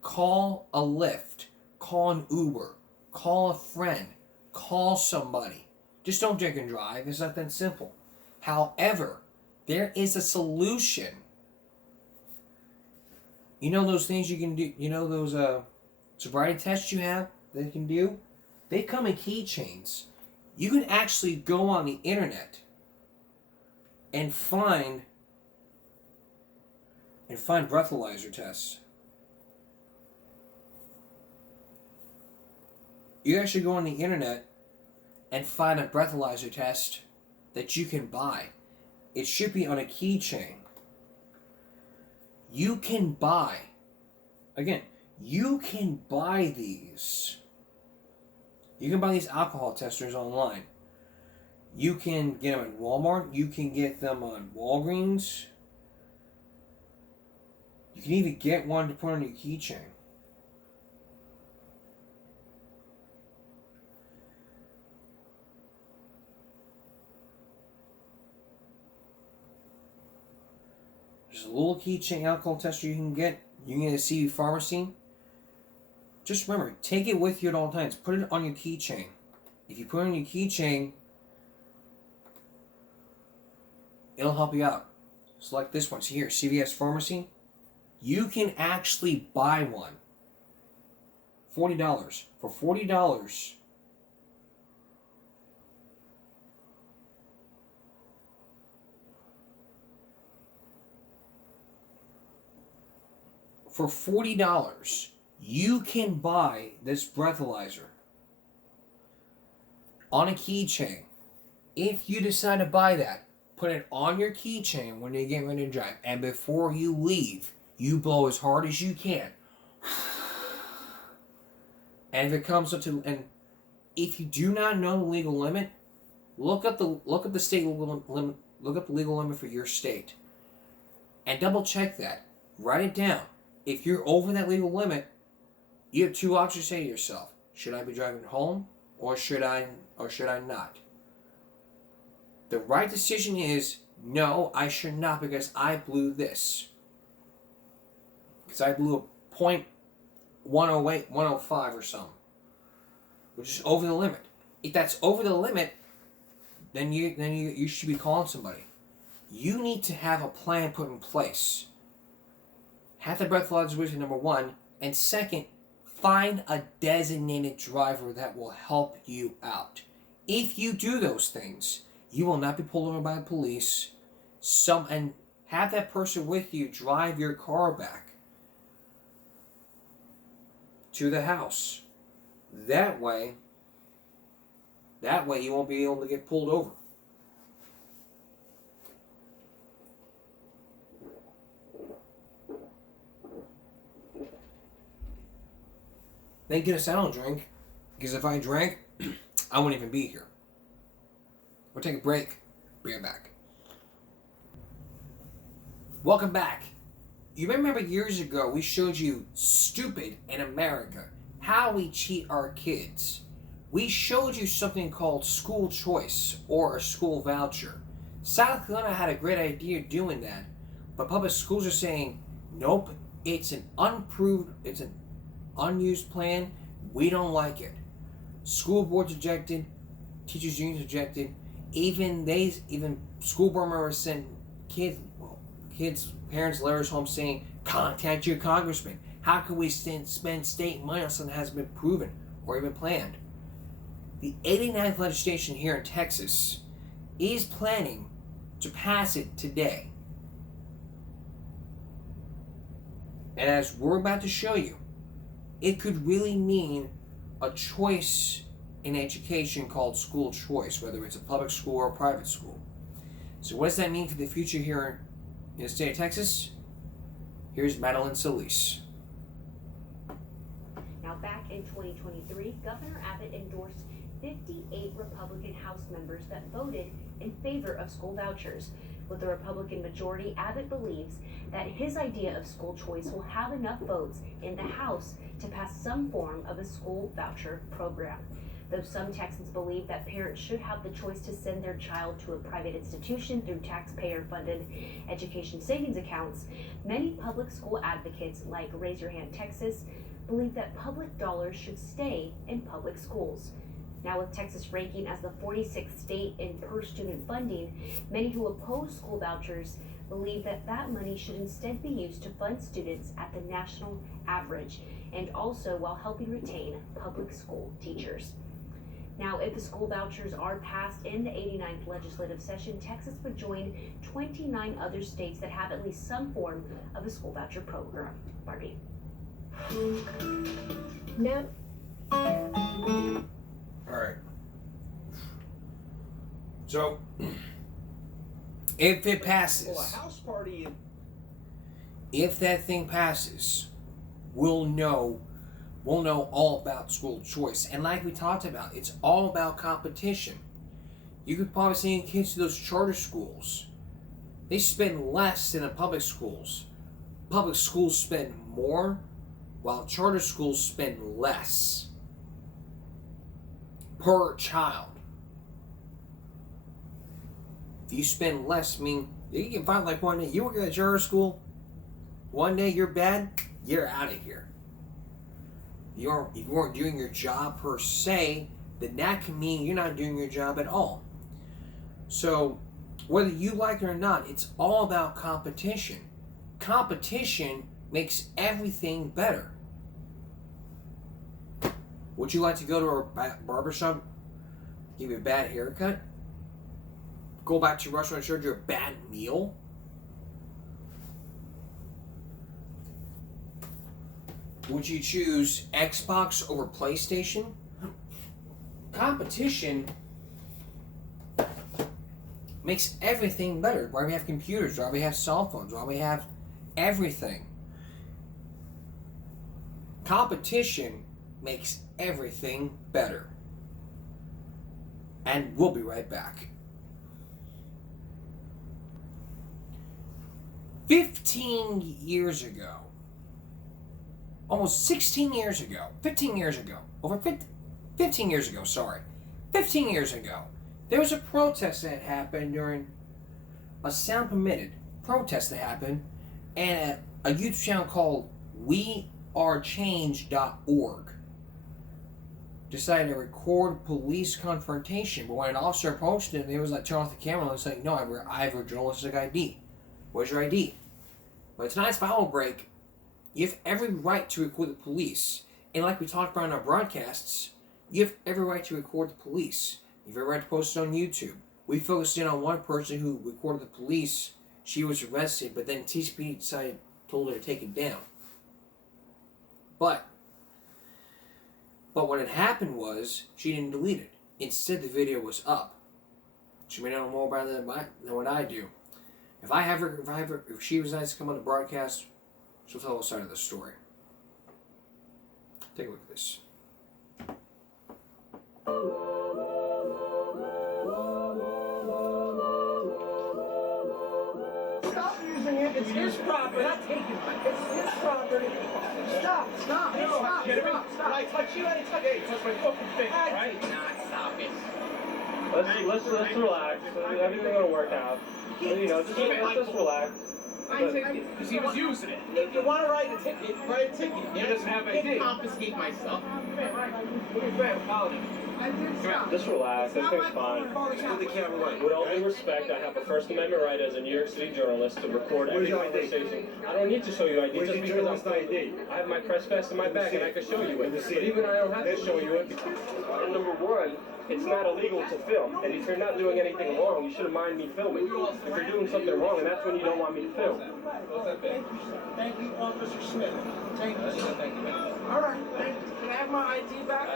call a Lyft, call an Uber, call a friend, call somebody. Just don't drink and drive. It's not that simple. However, there is a solution. You know those things you can do, you know those sobriety tests you have that you can do? They come in keychains. You can actually go on the internet and find breathalyzer tests. You actually go on the internet and find a breathalyzer test that you can buy. It should be on a keychain. You can buy these. You can buy these alcohol testers online. You can get them at Walmart. You can get them on Walgreens. You can even get one to put on your keychain. There's a little keychain alcohol tester you can get. You can get at a CVS pharmacy. Just remember, take it with you at all times. Put it on your keychain. If you put it on your keychain, it'll help you out. It's like this one. See here, CVS Pharmacy. You can actually buy one. $40. For $40, you can buy this breathalyzer on a keychain. If you decide to buy that, put it on your keychain when you get ready to drive. And before you leave, you blow as hard as you can. And if it comes up to, and if you do not know the legal limit, look up the state legal limit. Look up the legal limit for your state, and double check that. Write it down. If you're over that legal limit, you have two options to say to yourself: should I be driving home, or should I not? The right decision is no, I should not, because I blew this. Because I blew a .108, 105 or something, which is over the limit. If that's over the limit, then you should be calling somebody. You need to have a plan put in place. Have the breathalyzer with you, number one, and second, find a designated driver that will help you out. If you do those things, you will not be pulled over by the police. And have that person with you drive your car back to the house. That way you won't be able to get pulled over. Thank goodness I don't drink, because if I drank, I wouldn't even be here. We'll take a break. Bring it back. Welcome back. You remember years ago we showed you Stupid in America, how we cheat our kids. We showed you something called school choice or a school voucher. South Carolina had a great idea doing that, but public schools are saying, nope, it's an unused plan. We don't like it. School boards rejected, teachers unions rejected. Even school board members sent parents letters home saying, contact your congressman. How can we spend state money on something that hasn't been proven or even planned? The 89th legislation here in Texas is planning to pass it today. And as we're about to show you, it could really mean a choice in education called school choice, whether it's a public school or a private school. So what does that mean for the future here in the state of Texas? Here's Madeline Solis. Now, back in 2023, Governor Abbott endorsed 58 Republican House members that voted in favor of school vouchers. With a Republican majority, Abbott believes that his idea of school choice will have enough votes in the House to pass some form of a school voucher program. Though some Texans believe that parents should have the choice to send their child to a private institution through taxpayer-funded education savings accounts, many public school advocates like Raise Your Hand Texas believe that public dollars should stay in public schools. Now, with Texas ranking as the 46th state in per-student funding, many who oppose school vouchers believe that that money should instead be used to fund students at the national average, and also while helping retain public school teachers. Now, if the school vouchers are passed in the 89th legislative session, Texas would join 29 other states that have at least some form of a school voucher program. Barbie. No. Alright. So, if it passes, Well, a house party. if that thing passes, we'll know all about school choice. And like we talked about, it's all about competition. You could probably send kids to those charter schools. They spend less than in public schools. Public schools spend more, while charter schools spend less per child. If you spend less, I mean, you can find like one day you work at a charter school, one day you're bad, you're out of here. If you weren't doing your job per se, then that can mean you're not doing your job at all. So, whether you like it or not, it's all about competition. Competition makes everything better. Would you like to go to a barbershop, give you a bad haircut? Go back to your restaurant and serve you a bad meal? Would you choose Xbox over PlayStation? Competition makes everything better. Why we have computers, why we have cell phones, why we have everything. Competition makes everything better. And we'll be right back. 15 years ago, almost 16 years ago, 15 years ago, 15 years ago, sorry, 15 years ago, there was a protest that happened during a sound permitted protest that happened, and a youth channel called WeAreChange.org decided to record police confrontation. But when an officer approached them, they was like, turn off the camera and was like, no, I have a journalistic ID. Where's your ID? But tonight's Bible break, you have every right to record the police. And like we talked about in our broadcasts, you have every right to record the police. You have every right to post it on YouTube. We focused in on one person who recorded the police. She was arrested, but then TCP told her to take it down. But what had happened was, she didn't delete it. Instead, the video was up. She may know more about it than what I do. If she decides to come on the broadcast, she'll tell us side of the story. Take a look at this. It's his property. Not taking it. It's his property. Stop. Get him. Stop. Did I touch you? I didn't touch you. Hey, touch my fucking face, right? Not stop it. Let's relax. Everything's gonna work out. You know, just relax. Because he was using it. If you want to write a ticket, write a ticket. He doesn't have ID. Confiscate my stuff. Just relax. Everything's fine. Put the camera right. With all due respect, I have a First Amendment right as a New York City journalist to record every conversation. I don't need to show you ID Where's just your because journalist ID? I have my press pass in my bag and I can show you it. But even I don't have to show you it. And number one, it's not illegal to film. And if you're not doing anything wrong, you shouldn't mind me filming. If you're doing something wrong, and that's when you don't want me to film. Thank you, Officer Smith. Thank you. All right, thank you. Can I have my ID back?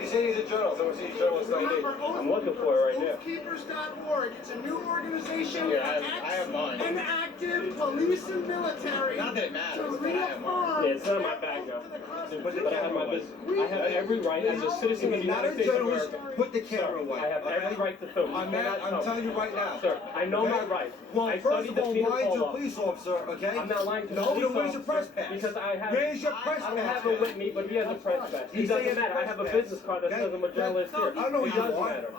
He said he's a journalist. I want to see his journalist ID. I'm looking for it right now. Oathkeepers.org. It's a new organization. Yeah, I have mine. And active police and military. Not that it matters, To but I have mine. Yeah, it's not in my bag now. But I have my business. I have every right as a citizen of the Not United a States of journalist. America. Put the camera away. I have every right to film. I'm telling you right now. Sir, I know my rights. Well, I first studied of the all, penal why is law. you a police officer, okay? I'm not lying to the No, police then where's your press officer pass? because I have. Where's your press I don't pass? have it with me, but he has a press pass. He It doesn't says matter. I press have a pass. business card that says I'm a journalist here. I know It you doesn't are. matter.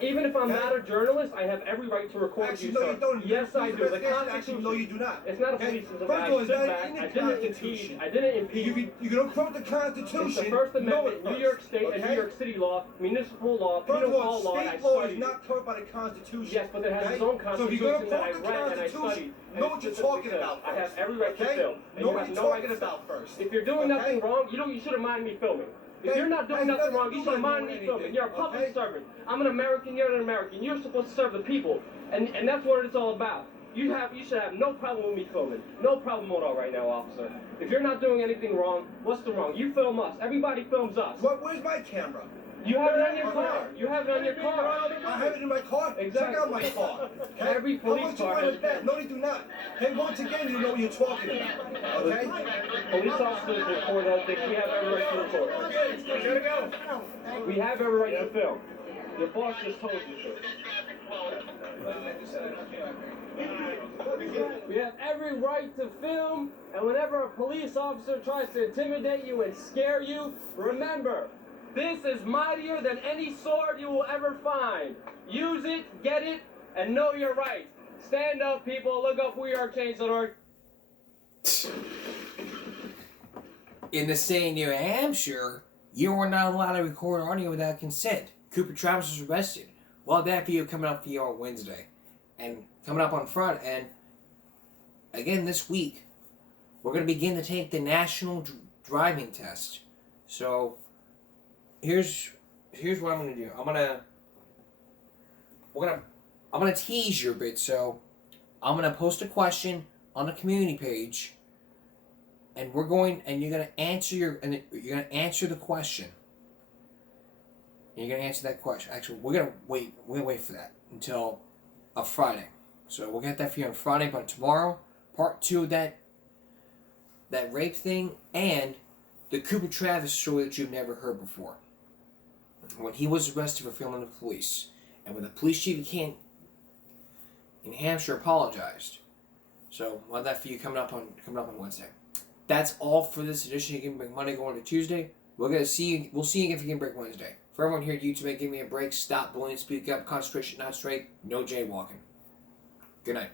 Even if I'm not a journalist, I have every right to record Actually, you, no, sir. you don't. Yes, I do. The Actually, Constitution. no, you do not. It's not a Okay? police First of all, investigation. it's Sit not back. in the I didn't Constitution. impede. I didn't impede. You don't quote the It's Constitution. the First know Amendment, it New first, York State and okay? New York City law, municipal law, First of penal all, law, and I state law is studied. not covered by the Constitution. Yes, but it has okay? its own So if constitution you're gonna that I quote the read and I Constitution, studied. know what you're talking about I have first, every right to okay? film. And Know you what have you're no talking right to about first. If you're doing okay? nothing wrong, you shouldn't mind me filming. If Okay? you're not doing Has nothing wrong, nothing you to do shouldn't with mind me doing filming. anything, You're a public okay? servant. I'm an American, you're an American. You're supposed to serve the people. And that's what it's all about. You should have no problem with me filming. No problem at all right now, officer. If you're not doing anything wrong, what's the wrong? You film us. Everybody films us. Where's my camera? You have it on your car. You have it on your car. I have it in my car. Exactly. Check out my car. Okay? Every police How much you car want has- to bet? No, they do not. Hey, once again, you know what you're talking about. Okay? Police officers record other things. We have every right to record. I gotta go. We have every right to film. Your boss just told you to. We have every right to film, and whenever a police officer tries to intimidate you and scare you, remember, this is mightier than any sword you will ever find. Use it, get it, and know your rights. Stand up, people. Look up WeAreChange.org. In the state of New Hampshire, you are not allowed to record audio without consent. Cooper Travis was arrested. Well, that video coming up for you on Wednesday. And coming up on Friday. And again this week, we're going to begin to take the national driving test. So, here's what I'm going to do. I'm going to tease you a bit. So, I'm going to post a question on the community page. And you're going to answer the question. And you're going to answer that question. Actually, we're going to wait for that until a Friday. So we'll get that for you on Friday, but tomorrow, part 2 of that rape thing and the Cooper Travis story that you've never heard before. When he was arrested for filming the police, and when the police chief in Hampshire apologized. So we'll have that for you coming up on Wednesday. That's all for this edition of Give Me Break Monday going to Tuesday. We'll see you again for Give Me Break Wednesday. For everyone here at YouTube, give me a break. Stop bullying, speak up, concentration not straight, no jaywalking. Good night.